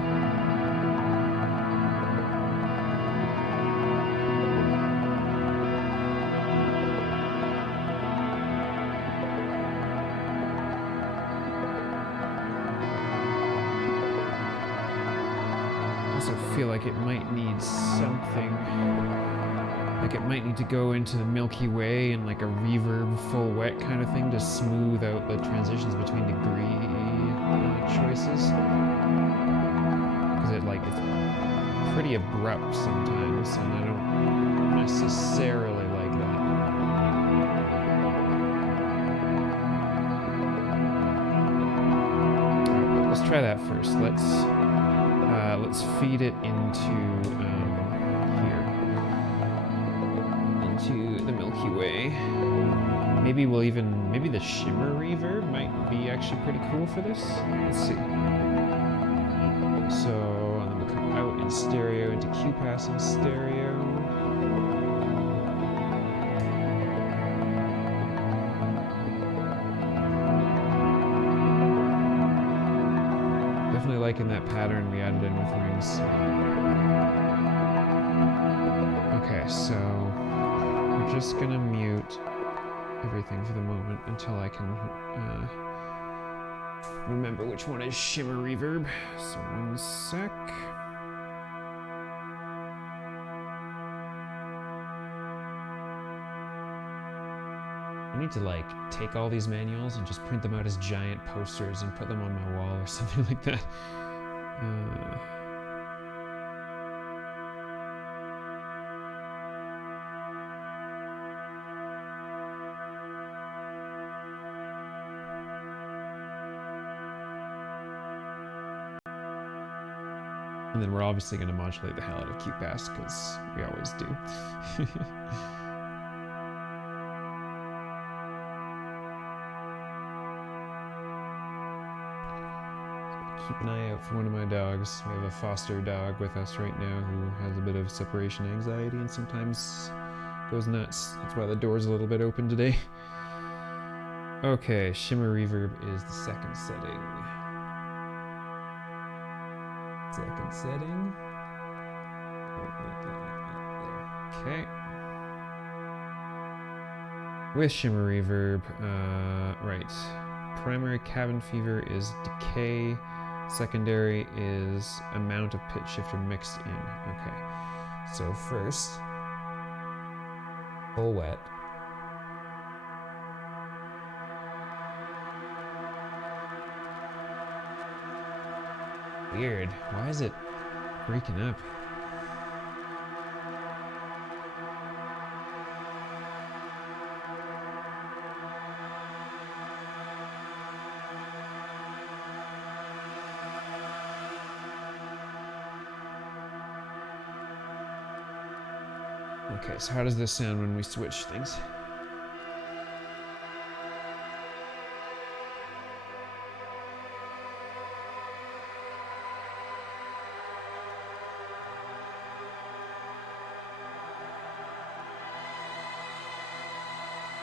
I also feel like it might need something. Like it might need to go into the Milky Way and like a reverb full wet kind of thing to smooth out the transitions between degree choices. Because it's pretty abrupt sometimes, and I don't necessarily like that. Alright, let's try that first. Let's feed it into to the Milky Way. Maybe the shimmer reverb might be actually pretty cool for this. Let's see. So, and then we'll come out in stereo into Q-Pass in stereo. Definitely liking that pattern we added in with rings. Okay, so I'm just gonna mute everything for the moment until I can remember which one is shimmer reverb. So 1 sec. I need to like take all these manuals and just print them out as giant posters and put them on my wall or something like that. And then we're obviously going to modulate the hell out of Q-Pass, because we always do. Keep an eye out for one of my dogs. We have a foster dog with us right now who has a bit of separation anxiety and sometimes goes nuts. That's why the door's a little bit open today. Okay, shimmer reverb is the second setting. Second setting. Okay. With shimmer reverb, right. Primary cabin fever is decay. Secondary is amount of pitch shifter mixed in. Okay. So first, full wet. Weird. Why is it breaking up? Okay, so how does this sound when we switch things?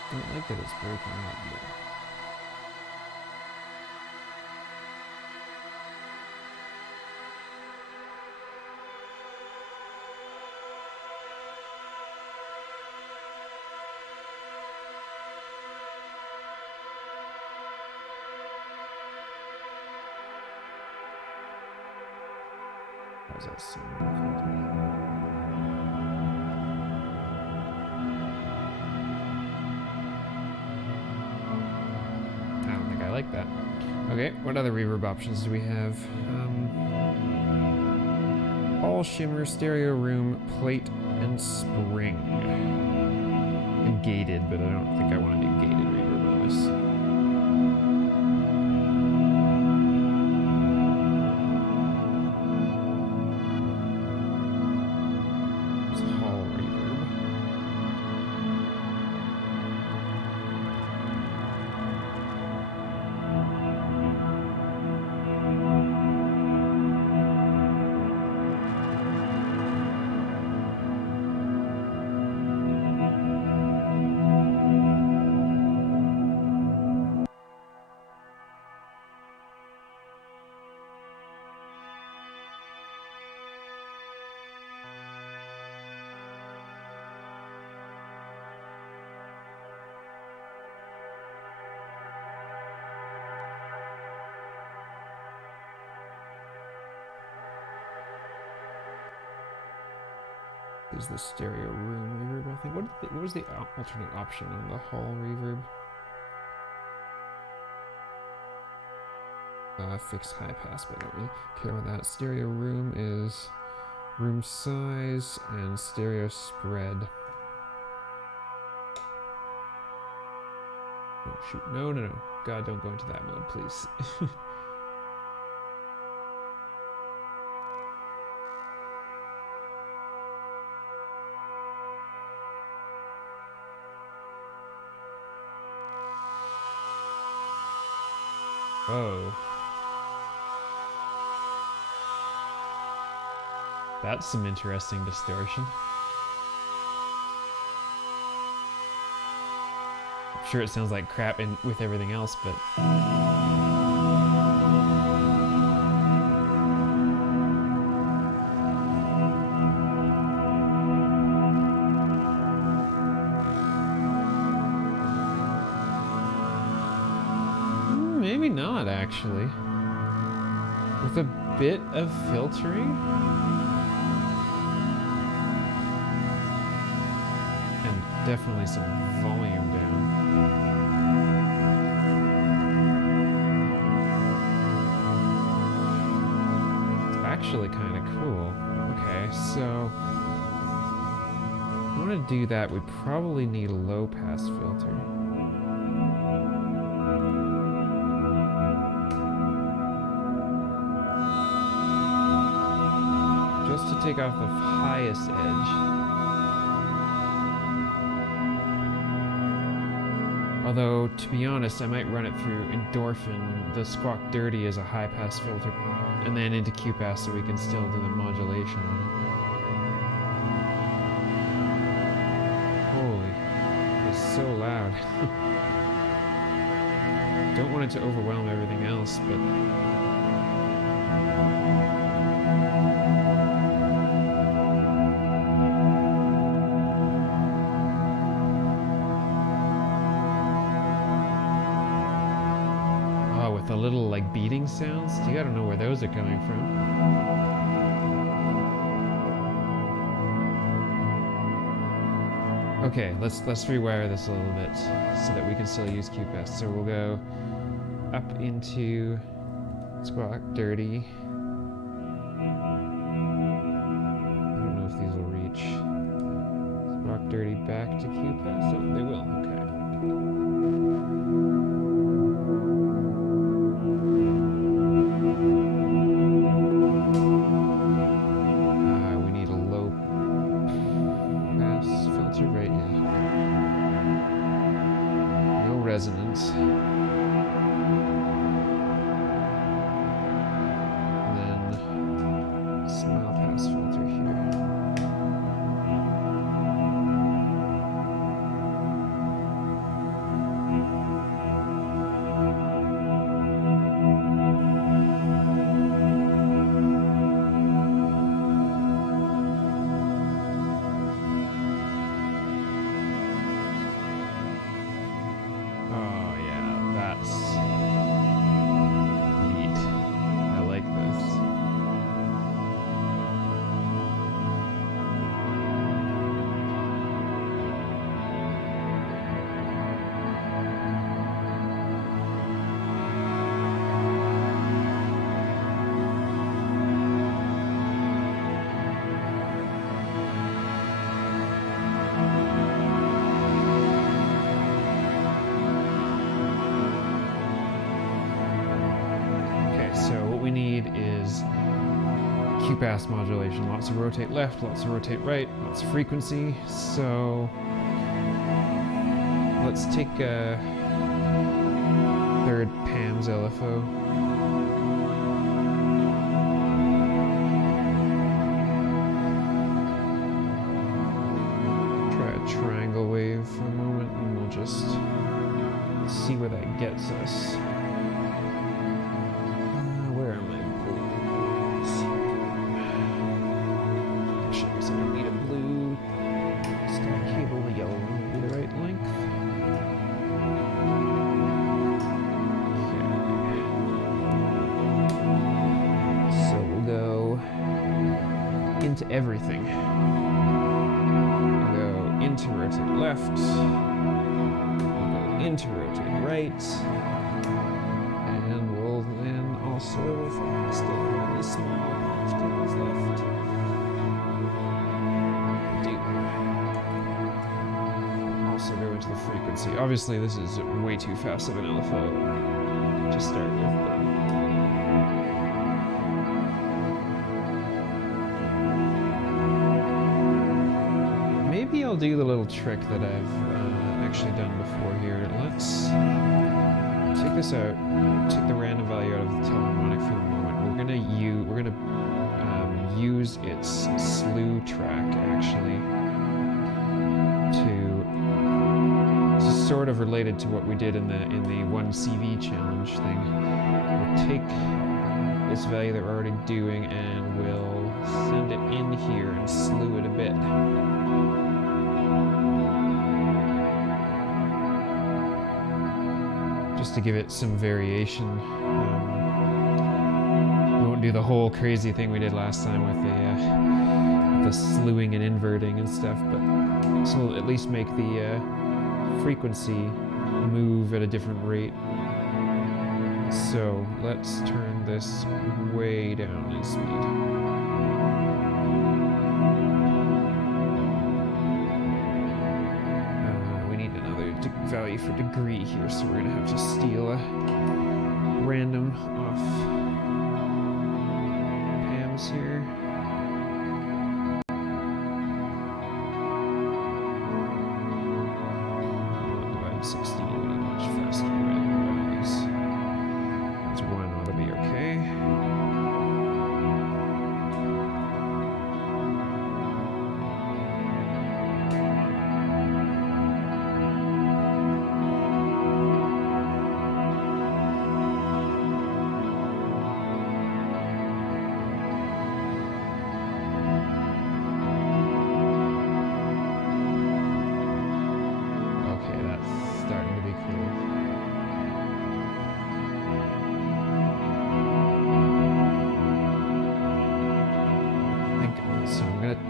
I don't like that it's breaking up, but... How's that sound? I don't think I like that. Okay, what other reverb options do we have? All shimmer, stereo room, plate, and spring. And gated, but I don't think I want to do gated reverb on this. Is the stereo room reverb, I think. What was the alternate option on the hall reverb? Fixed high pass, but I don't really care about that. Stereo room is room size and stereo spread. Oh shoot, no. God, don't go into that mode, please. Oh. That's some interesting distortion. I'm sure it sounds like crap with everything else, but... maybe not, actually. With a bit of filtering? And definitely some volume down. It's actually kind of cool. Okay, so... if we want to do that, we probably need a low-pass filter. Just to take off the highest edge. Although, to be honest, I might run it through Endorphin. The Squawk Dirty is a high-pass filter, and then into Q-Pass so we can still do the modulation on it. Holy, it's so loud. Don't want it to overwhelm everything else, but... the little like beating sounds, you gotta know where those are coming from. Okay, let's rewire this a little bit so that we can still use Q-Pass. So we'll go up into Squawk Dirty. I don't know if these will reach. Squawk Dirty back to Q-Pass. Oh, they will. Okay. Resonance. And then smile pass filter here. We need is Q-Pass modulation. Lots of rotate left, lots of rotate right, lots of frequency. So let's take a third Pam's LFO. Try a triangle wave for a moment and we'll just see where that gets us. Into everything. We'll go into rotate left. We'll go into rotate right. And we'll then also, still really small, patch cables left. Also go into the frequency. Obviously this is way too fast of an LFO to start with. Maybe I'll do the little trick that I've actually done before here. Let's take this out, take the random value out of the teleharmonic for the moment. We're gonna use its slew track actually to sort of related to what we did in the 1CV challenge thing. We'll take this value that we're already doing and we'll send it in here and slew it a bit. Just to give it some variation. We won't do the whole crazy thing we did last time with the slewing and inverting and stuff, but so we'll at least make the frequency move at a different rate. So let's turn this way down in speed. We need another value for degree here, so we're gonna have to steal a random off Pam's here.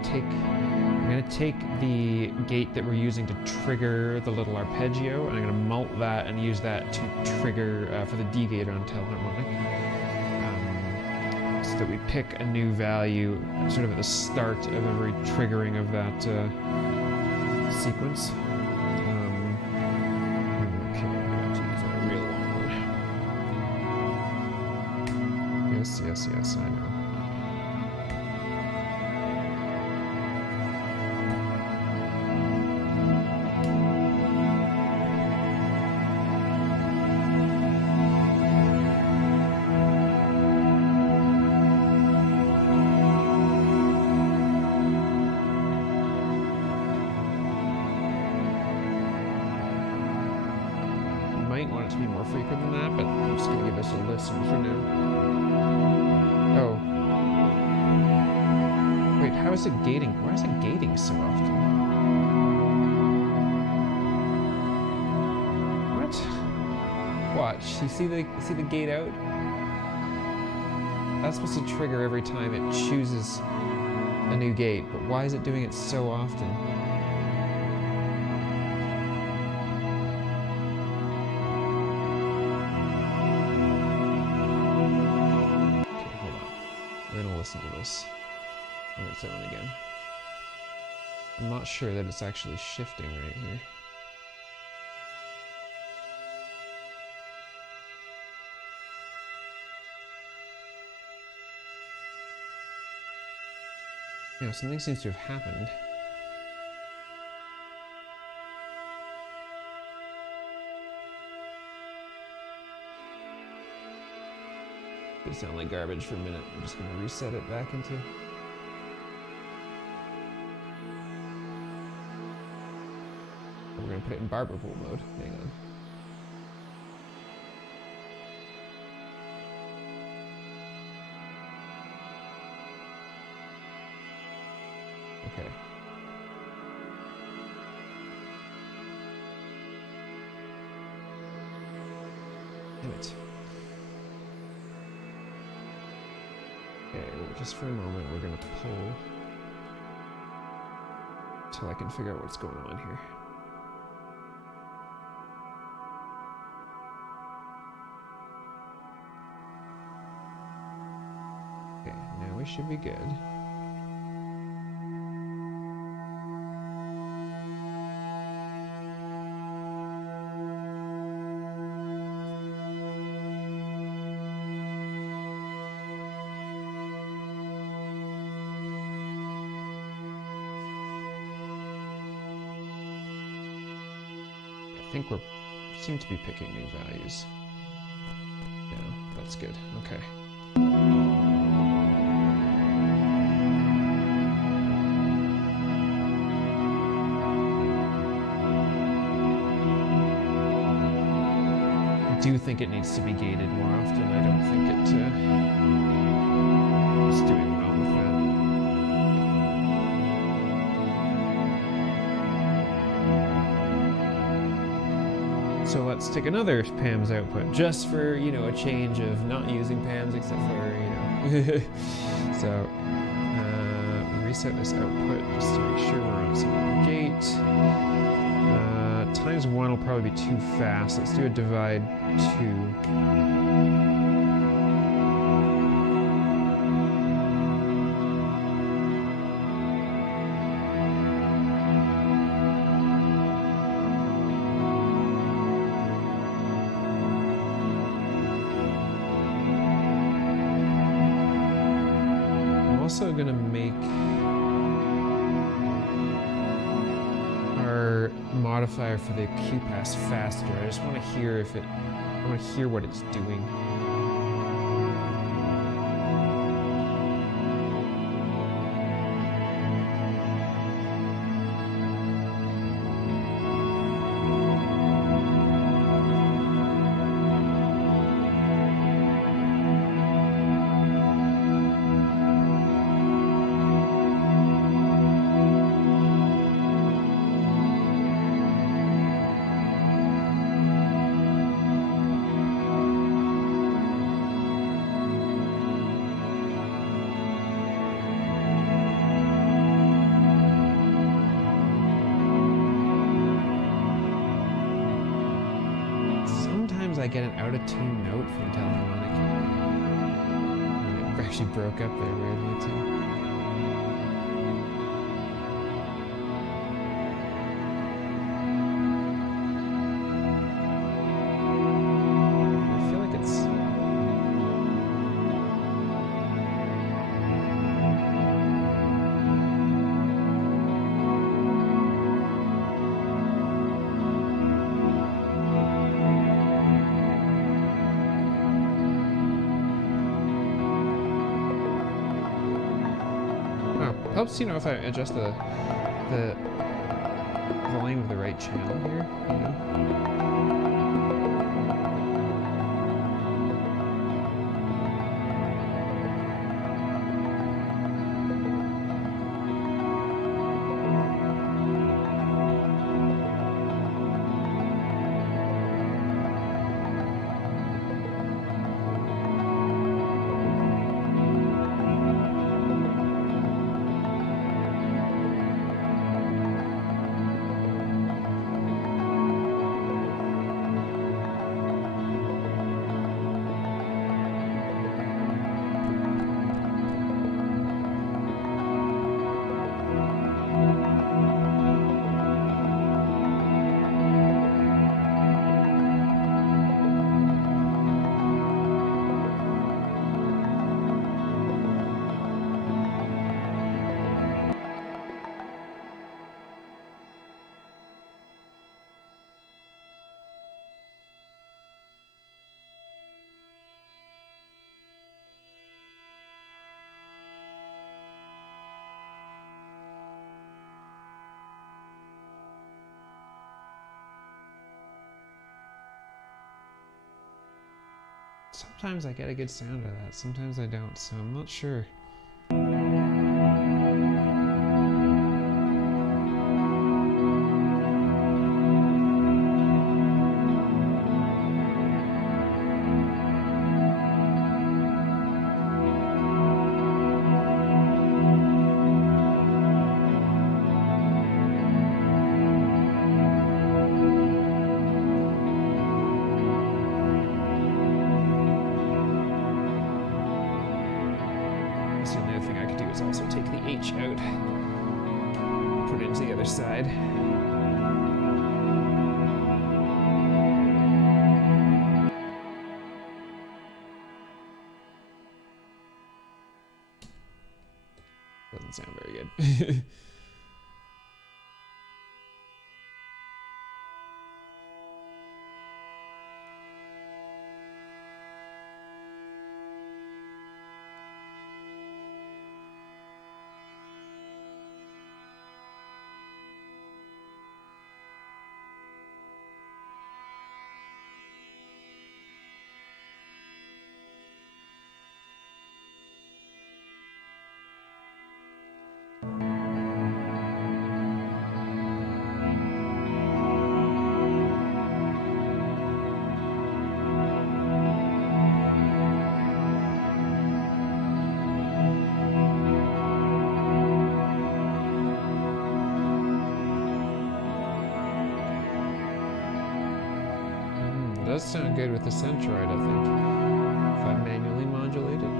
I'm gonna take the gate that we're using to trigger the little arpeggio, and I'm gonna mult that and use that to trigger for the D gate on teleharmonic, so that we pick a new value sort of at the start of every triggering of that sequence. Okay, we're gonna have to use a real long one. Yes, I know. Want it to be more frequent than that, but I'm just going to give this a listen for now. Oh. Wait, how is it gating? Why is it gating so often? What? Watch. You see the gate out? That's supposed to trigger every time it chooses a new gate, but why is it doing it so often? Listen to this on its own again. I'm not sure that it's actually shifting right here. Yeah, something seems to have happened. It sound like garbage for a minute. I'm just going to reset it back into... We're going to put it in barber pole mode. Hang on. Okay. Damn it. Okay, well, just for a moment, we're going to pull till I can figure out what's going on here. Okay, now we should be good. I think we seem to be picking new values. Yeah, that's good. Okay. I do think it needs to be gated more often. I don't think it is doing well with that. So let's take another PAMS output, just for, you know, a change of not using PAMS except for, you know. So reset this output just to make sure we're on some gate. Times 1 will probably be too fast. Let's do a divide 2. I'm also going to make our modifier for the Q pass faster. I just want to hear if it, I want to hear what it's doing. I get an out of tune note from Telephonic. It actually broke up there weirdly too. I feel like it's... Helps, you know, if I adjust the volume of the right channel here, you know. Sometimes I get a good sound out of that, sometimes I don't, so I'm not sure. also take the H out, put it into the other side. Doesn't sound very good. Does sound good with the centroid, I think, if I manually modulate it.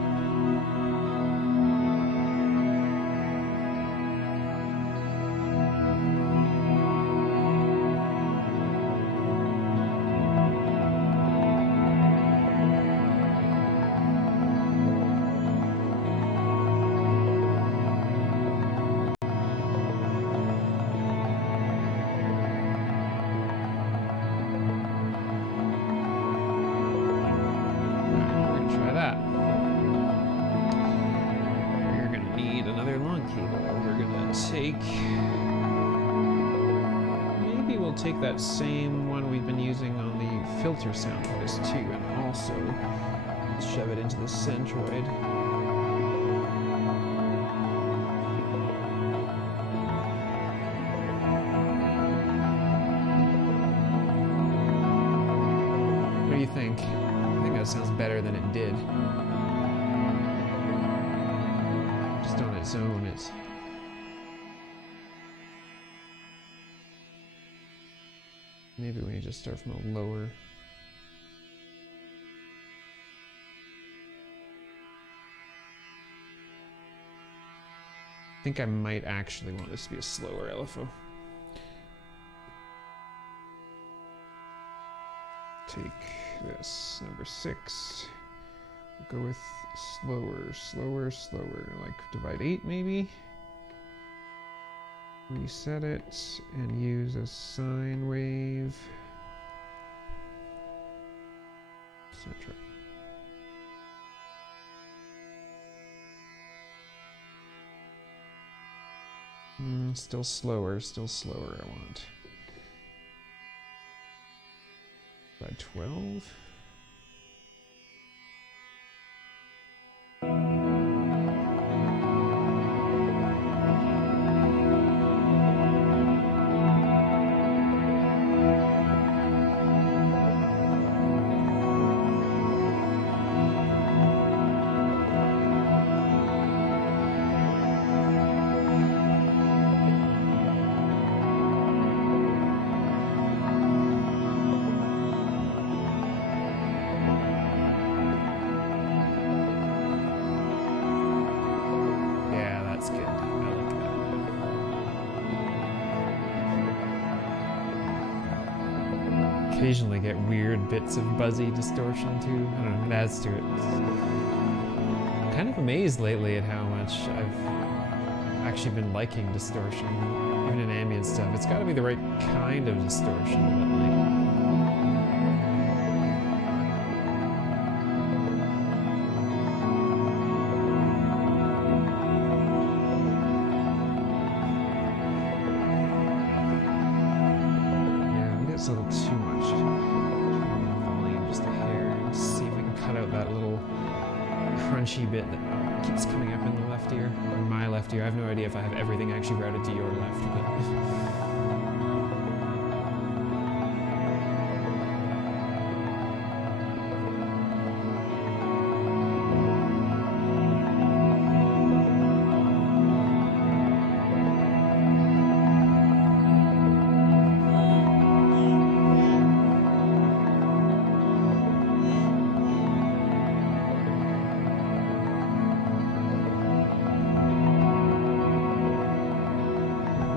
Take that same one we've been using on the filter sound for this too, and also shove it into the centroid. What do you think? I think that sounds better than it did. Just on its own, it's... Maybe we need to start from a lower. I think I might actually want this to be a slower LFO. Take this, number 6. Go with slower, slower, slower. Like divide 8 maybe. Reset it and use a sine wave. Center. Still slower, I want. By 12. Occasionally get weird bits of buzzy distortion too. I don't know, it adds to it. I'm kind of amazed lately at how much I've actually been liking distortion, even in ambient stuff. It's got to be the right kind of distortion, but like... It's a little too much volume, just a hair, and see if we can cut out that little crunchy bit that keeps coming up in the left ear, or my left ear. I have no idea if I have everything actually routed to your left, but...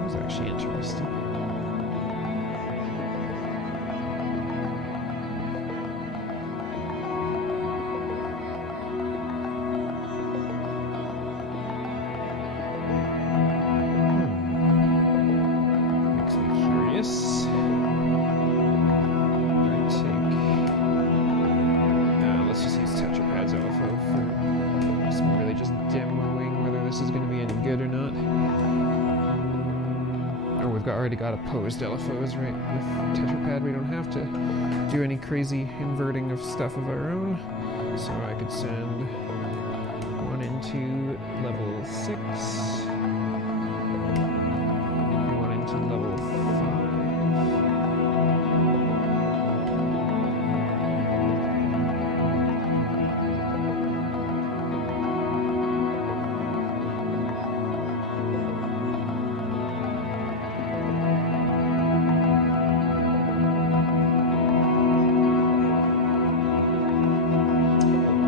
was actually interesting. Makes me curious. Let's just use Tetrapad's LFO for really just demoing whether this is going to be any good or not. Oh, we've already got opposed LFOs, right? With Tetrapad, we don't have to do any crazy inverting of stuff of our own. So I could send one into level 6, one into level 5.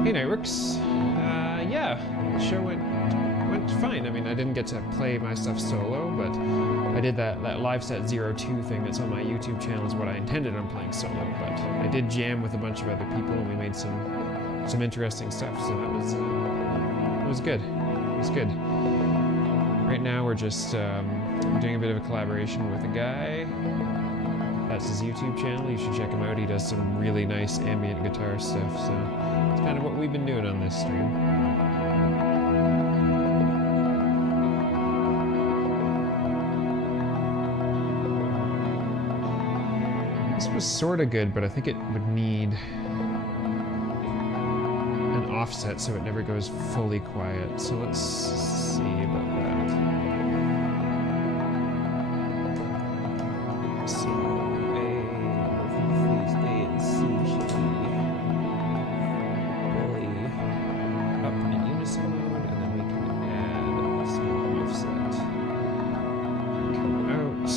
Hey Nightworks. Yeah, the show went fine. I mean, I didn't get to play my stuff solo, but I did that live set 02 thing that's on my YouTube channel is what I intended on playing solo, but I did jam with a bunch of other people and we made some interesting stuff, so that was it was good. It was good. Right now we're just doing a bit of a collaboration with a guy. That's his YouTube channel. You should check him out. He does some really nice ambient guitar stuff, so it's kind of what we've been doing on this stream. This was sort of good, but I think it would need an offset so it never goes fully quiet. So let's see about that. So both of these A and C should be fully up in unison mode, and then we can add a small offset. Come out.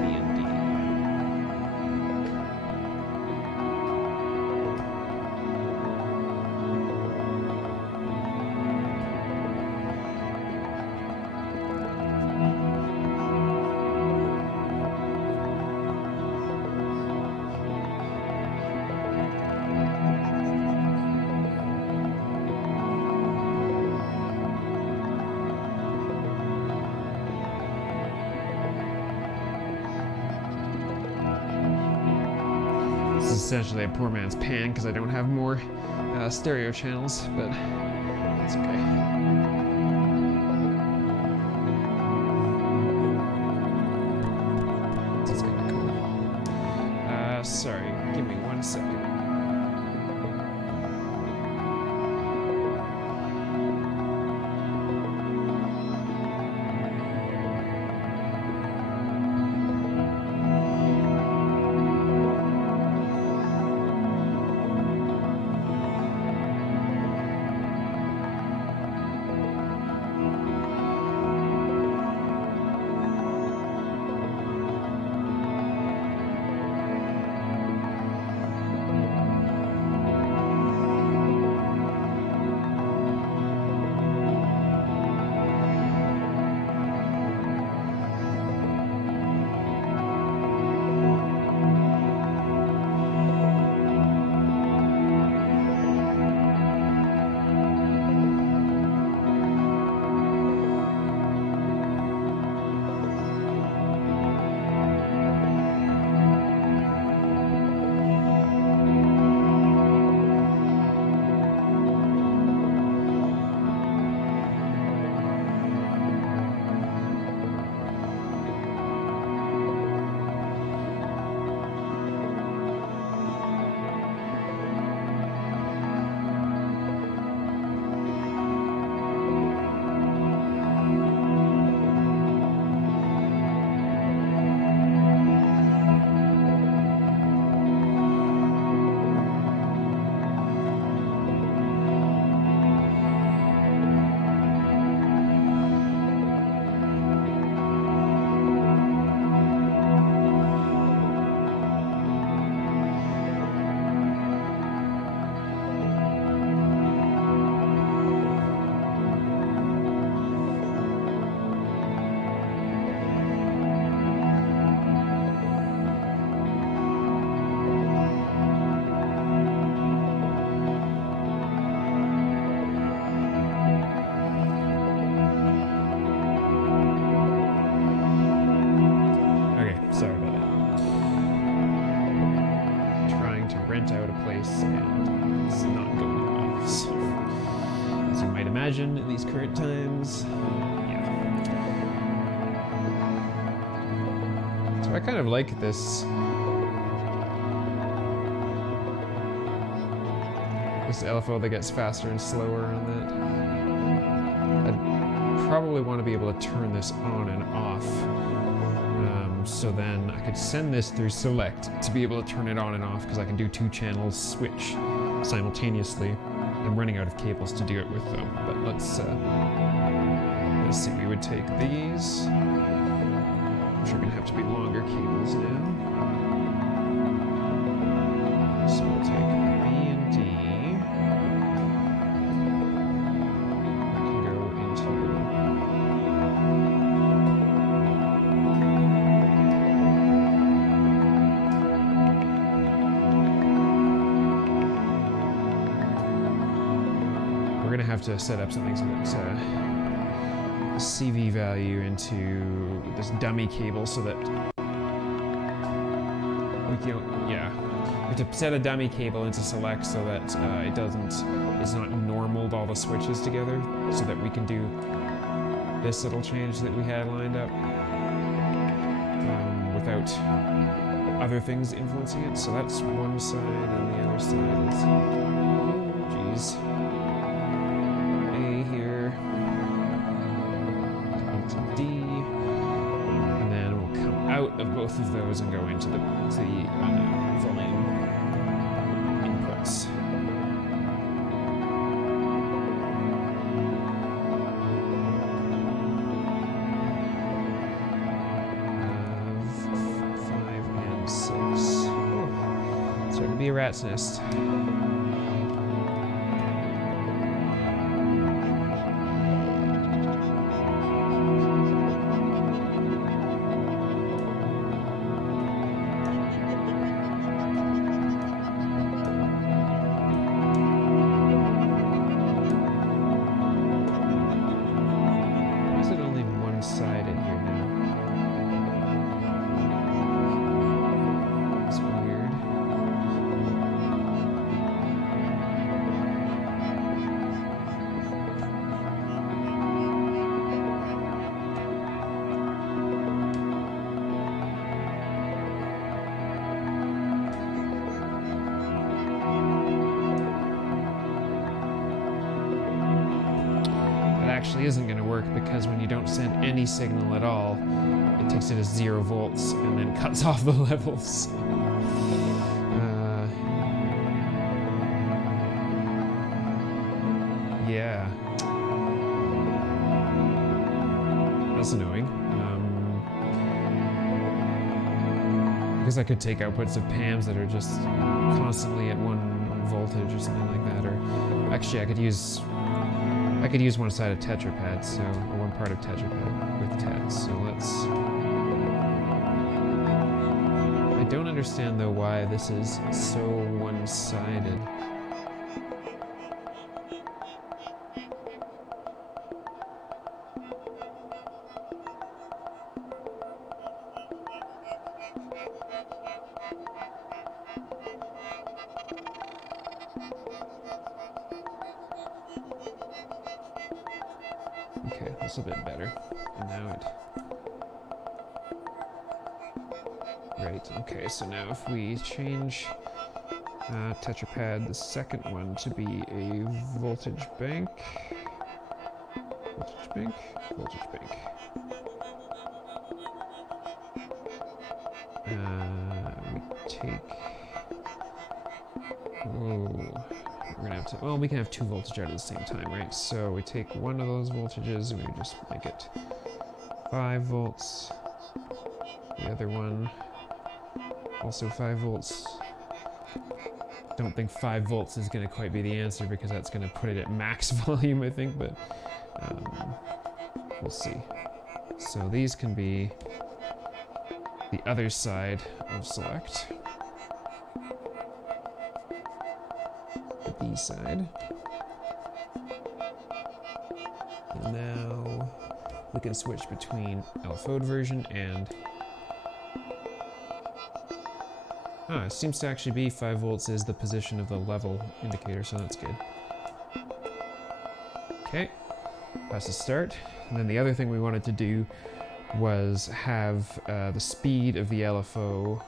B and D. This is essentially a poor man's pan because I don't have more stereo channels, but that's okay. That's kind of cool. Sorry, give me 1 second. imagine in these current times. Yeah. So I kind of like this LFO that gets faster and slower on that. I'd probably want to be able to turn this on and off. So then I could send this through select to be able to turn it on and off, because I can do 2 channels switch simultaneously. I'm running out of cables to do it with though, but let's see, we would take these, which are gonna have to be longer cables now. So we'll take B and D. Have to set up something so that the CV value into this dummy cable so that we can, yeah, we have to set a dummy cable into select so that it's not normaled all the switches together, so that we can do this little change that we had lined up without other things influencing it. So that's one side, and the other side is, oh geez. D, and then we'll come out of both of those and go into the volume inputs. Five and 6. Oh, starting to be a rat's nest. Actually isn't going to work, because when you don't send any signal at all, it takes it as 0 volts and then cuts off the levels. Yeah, that's annoying. Because I could take outputs of PAMs that are just constantly at 1 voltage or something like that, or actually I could use one side of tetrapad, so, or one part of tetrapad with TED, so let's... I don't understand though why this is so one-sided. Okay, that's a bit better. And now it... Right, okay, so now if we change tetrapad, the second one, to be a voltage bank. Voltage bank? Voltage bank. We take... Oh... We're gonna have to, well, we can have 2 voltage out at the same time, right? So we take one of those voltages and we just make it 5 volts. The other one, also 5 volts. Don't think 5 volts is gonna quite be the answer, because that's gonna put it at max volume, I think, but we'll see. So these can be the other side of select. B side. And now we can switch between LFO version and... it seems to actually be 5 volts is the position of the level indicator, so that's good. Okay, That's a start. And then the other thing we wanted to do was have the speed of the LFO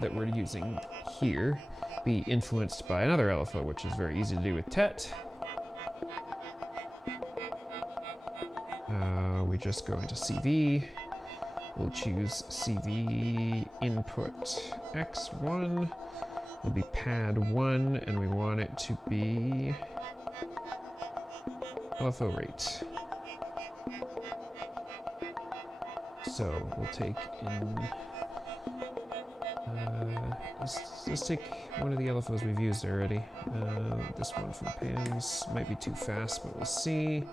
that we're using here be influenced by another LFO, which is very easy to do with TET. We just go into CV. We'll choose CV input X1. Will be pad 1, and we want it to be LFO rate. So we'll take in, let's take one of the LFOs we've used already. This one from PAMS might be too fast, but we'll see.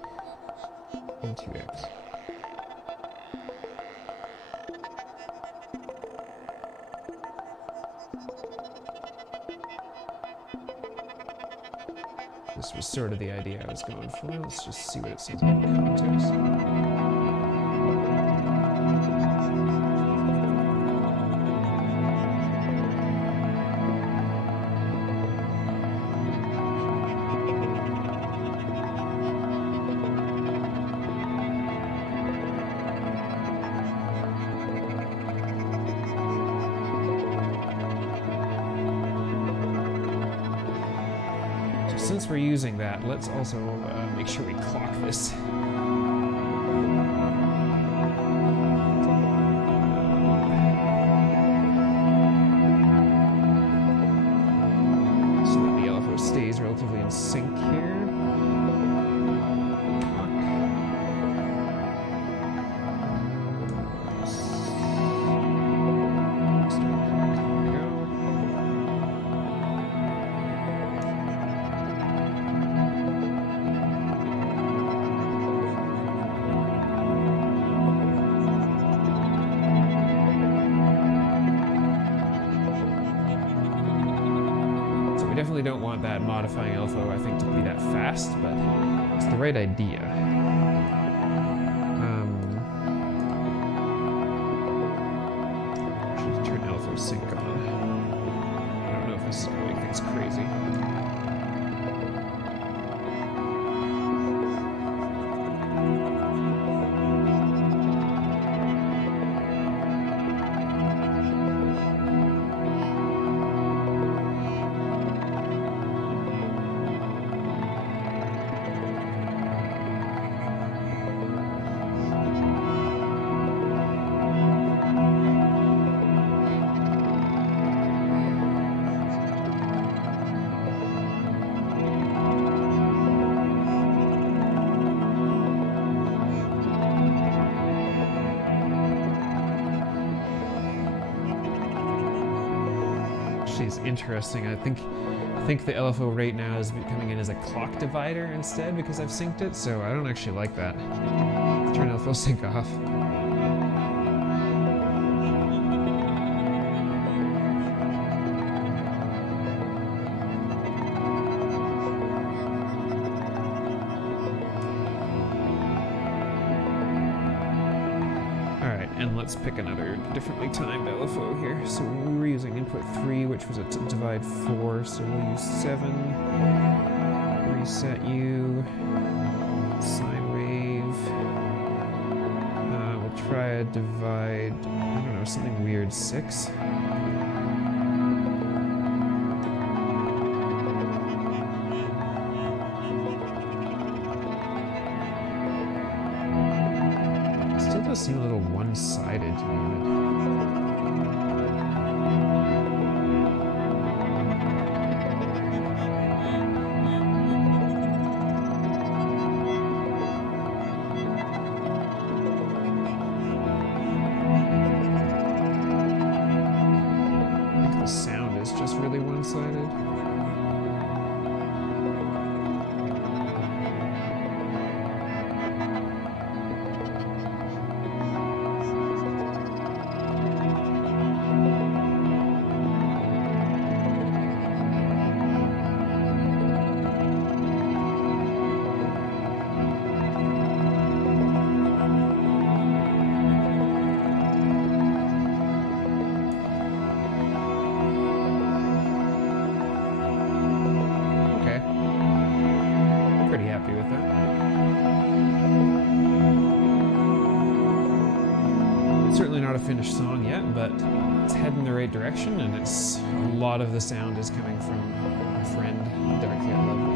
Into X. This was sort of the idea I was going for. Let's just see what it says in context. Since we're using that, let's also make sure we clock this. So that the LFO stays relatively in sync here. We definitely don't want that modifying LFO, I think, to be that fast, but it's the right idea. Should turn LFO sync on. I don't know if this is going to make things crazy. Is interesting. I think the LFO rate now is coming in as a clock divider instead because I've synced it, so I don't actually like that. Let's turn LFO sync off. And let's pick another differently timed LFO here. So we were using input 3, which was a divide 4, so we'll use 7, reset U, sine wave. We'll try a divide, I don't know, something weird, 6. Seem a little one-sided to me. I think the sound is just really one-sided. not a finished song yet, but it's heading in the right direction, and it's a lot of the sound is coming from my friend Dark Yet Lovely.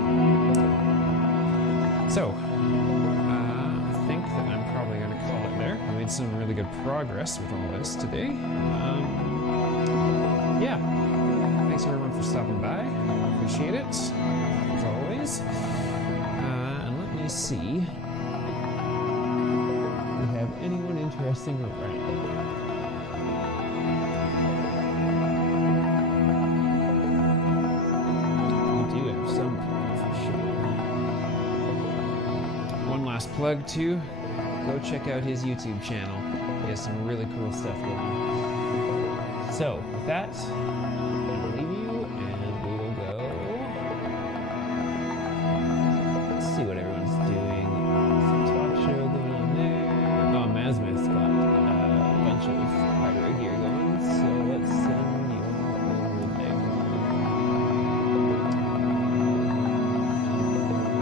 So, I think that I'm probably going to call it there. I made some really good progress with all this today. Yeah, thanks everyone for stopping by. Appreciate it, as always. And let me see. Have anyone interesting around? We do have some people for sure. One last plug too, go check out his YouTube channel. He has some really cool stuff going on. So with that, I'm gonna leave you and we will go. Let's see what everyone's doing. Some talk show going on there. Asmus got a bunch of hardware gear going, so let's send you over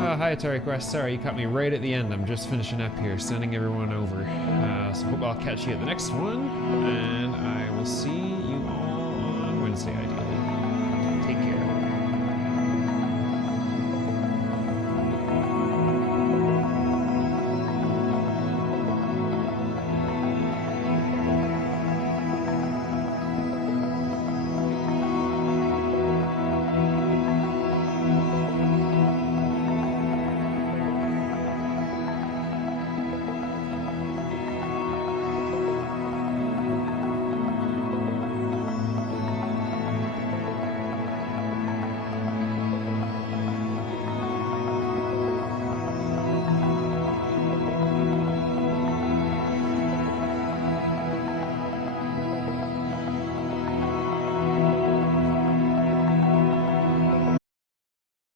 there. Hi Atari Quest, sorry you caught me right at the end. I'm just finishing up here, sending everyone over. So hope I'll catch you at the next one, and I will see you all on Wednesday, I do.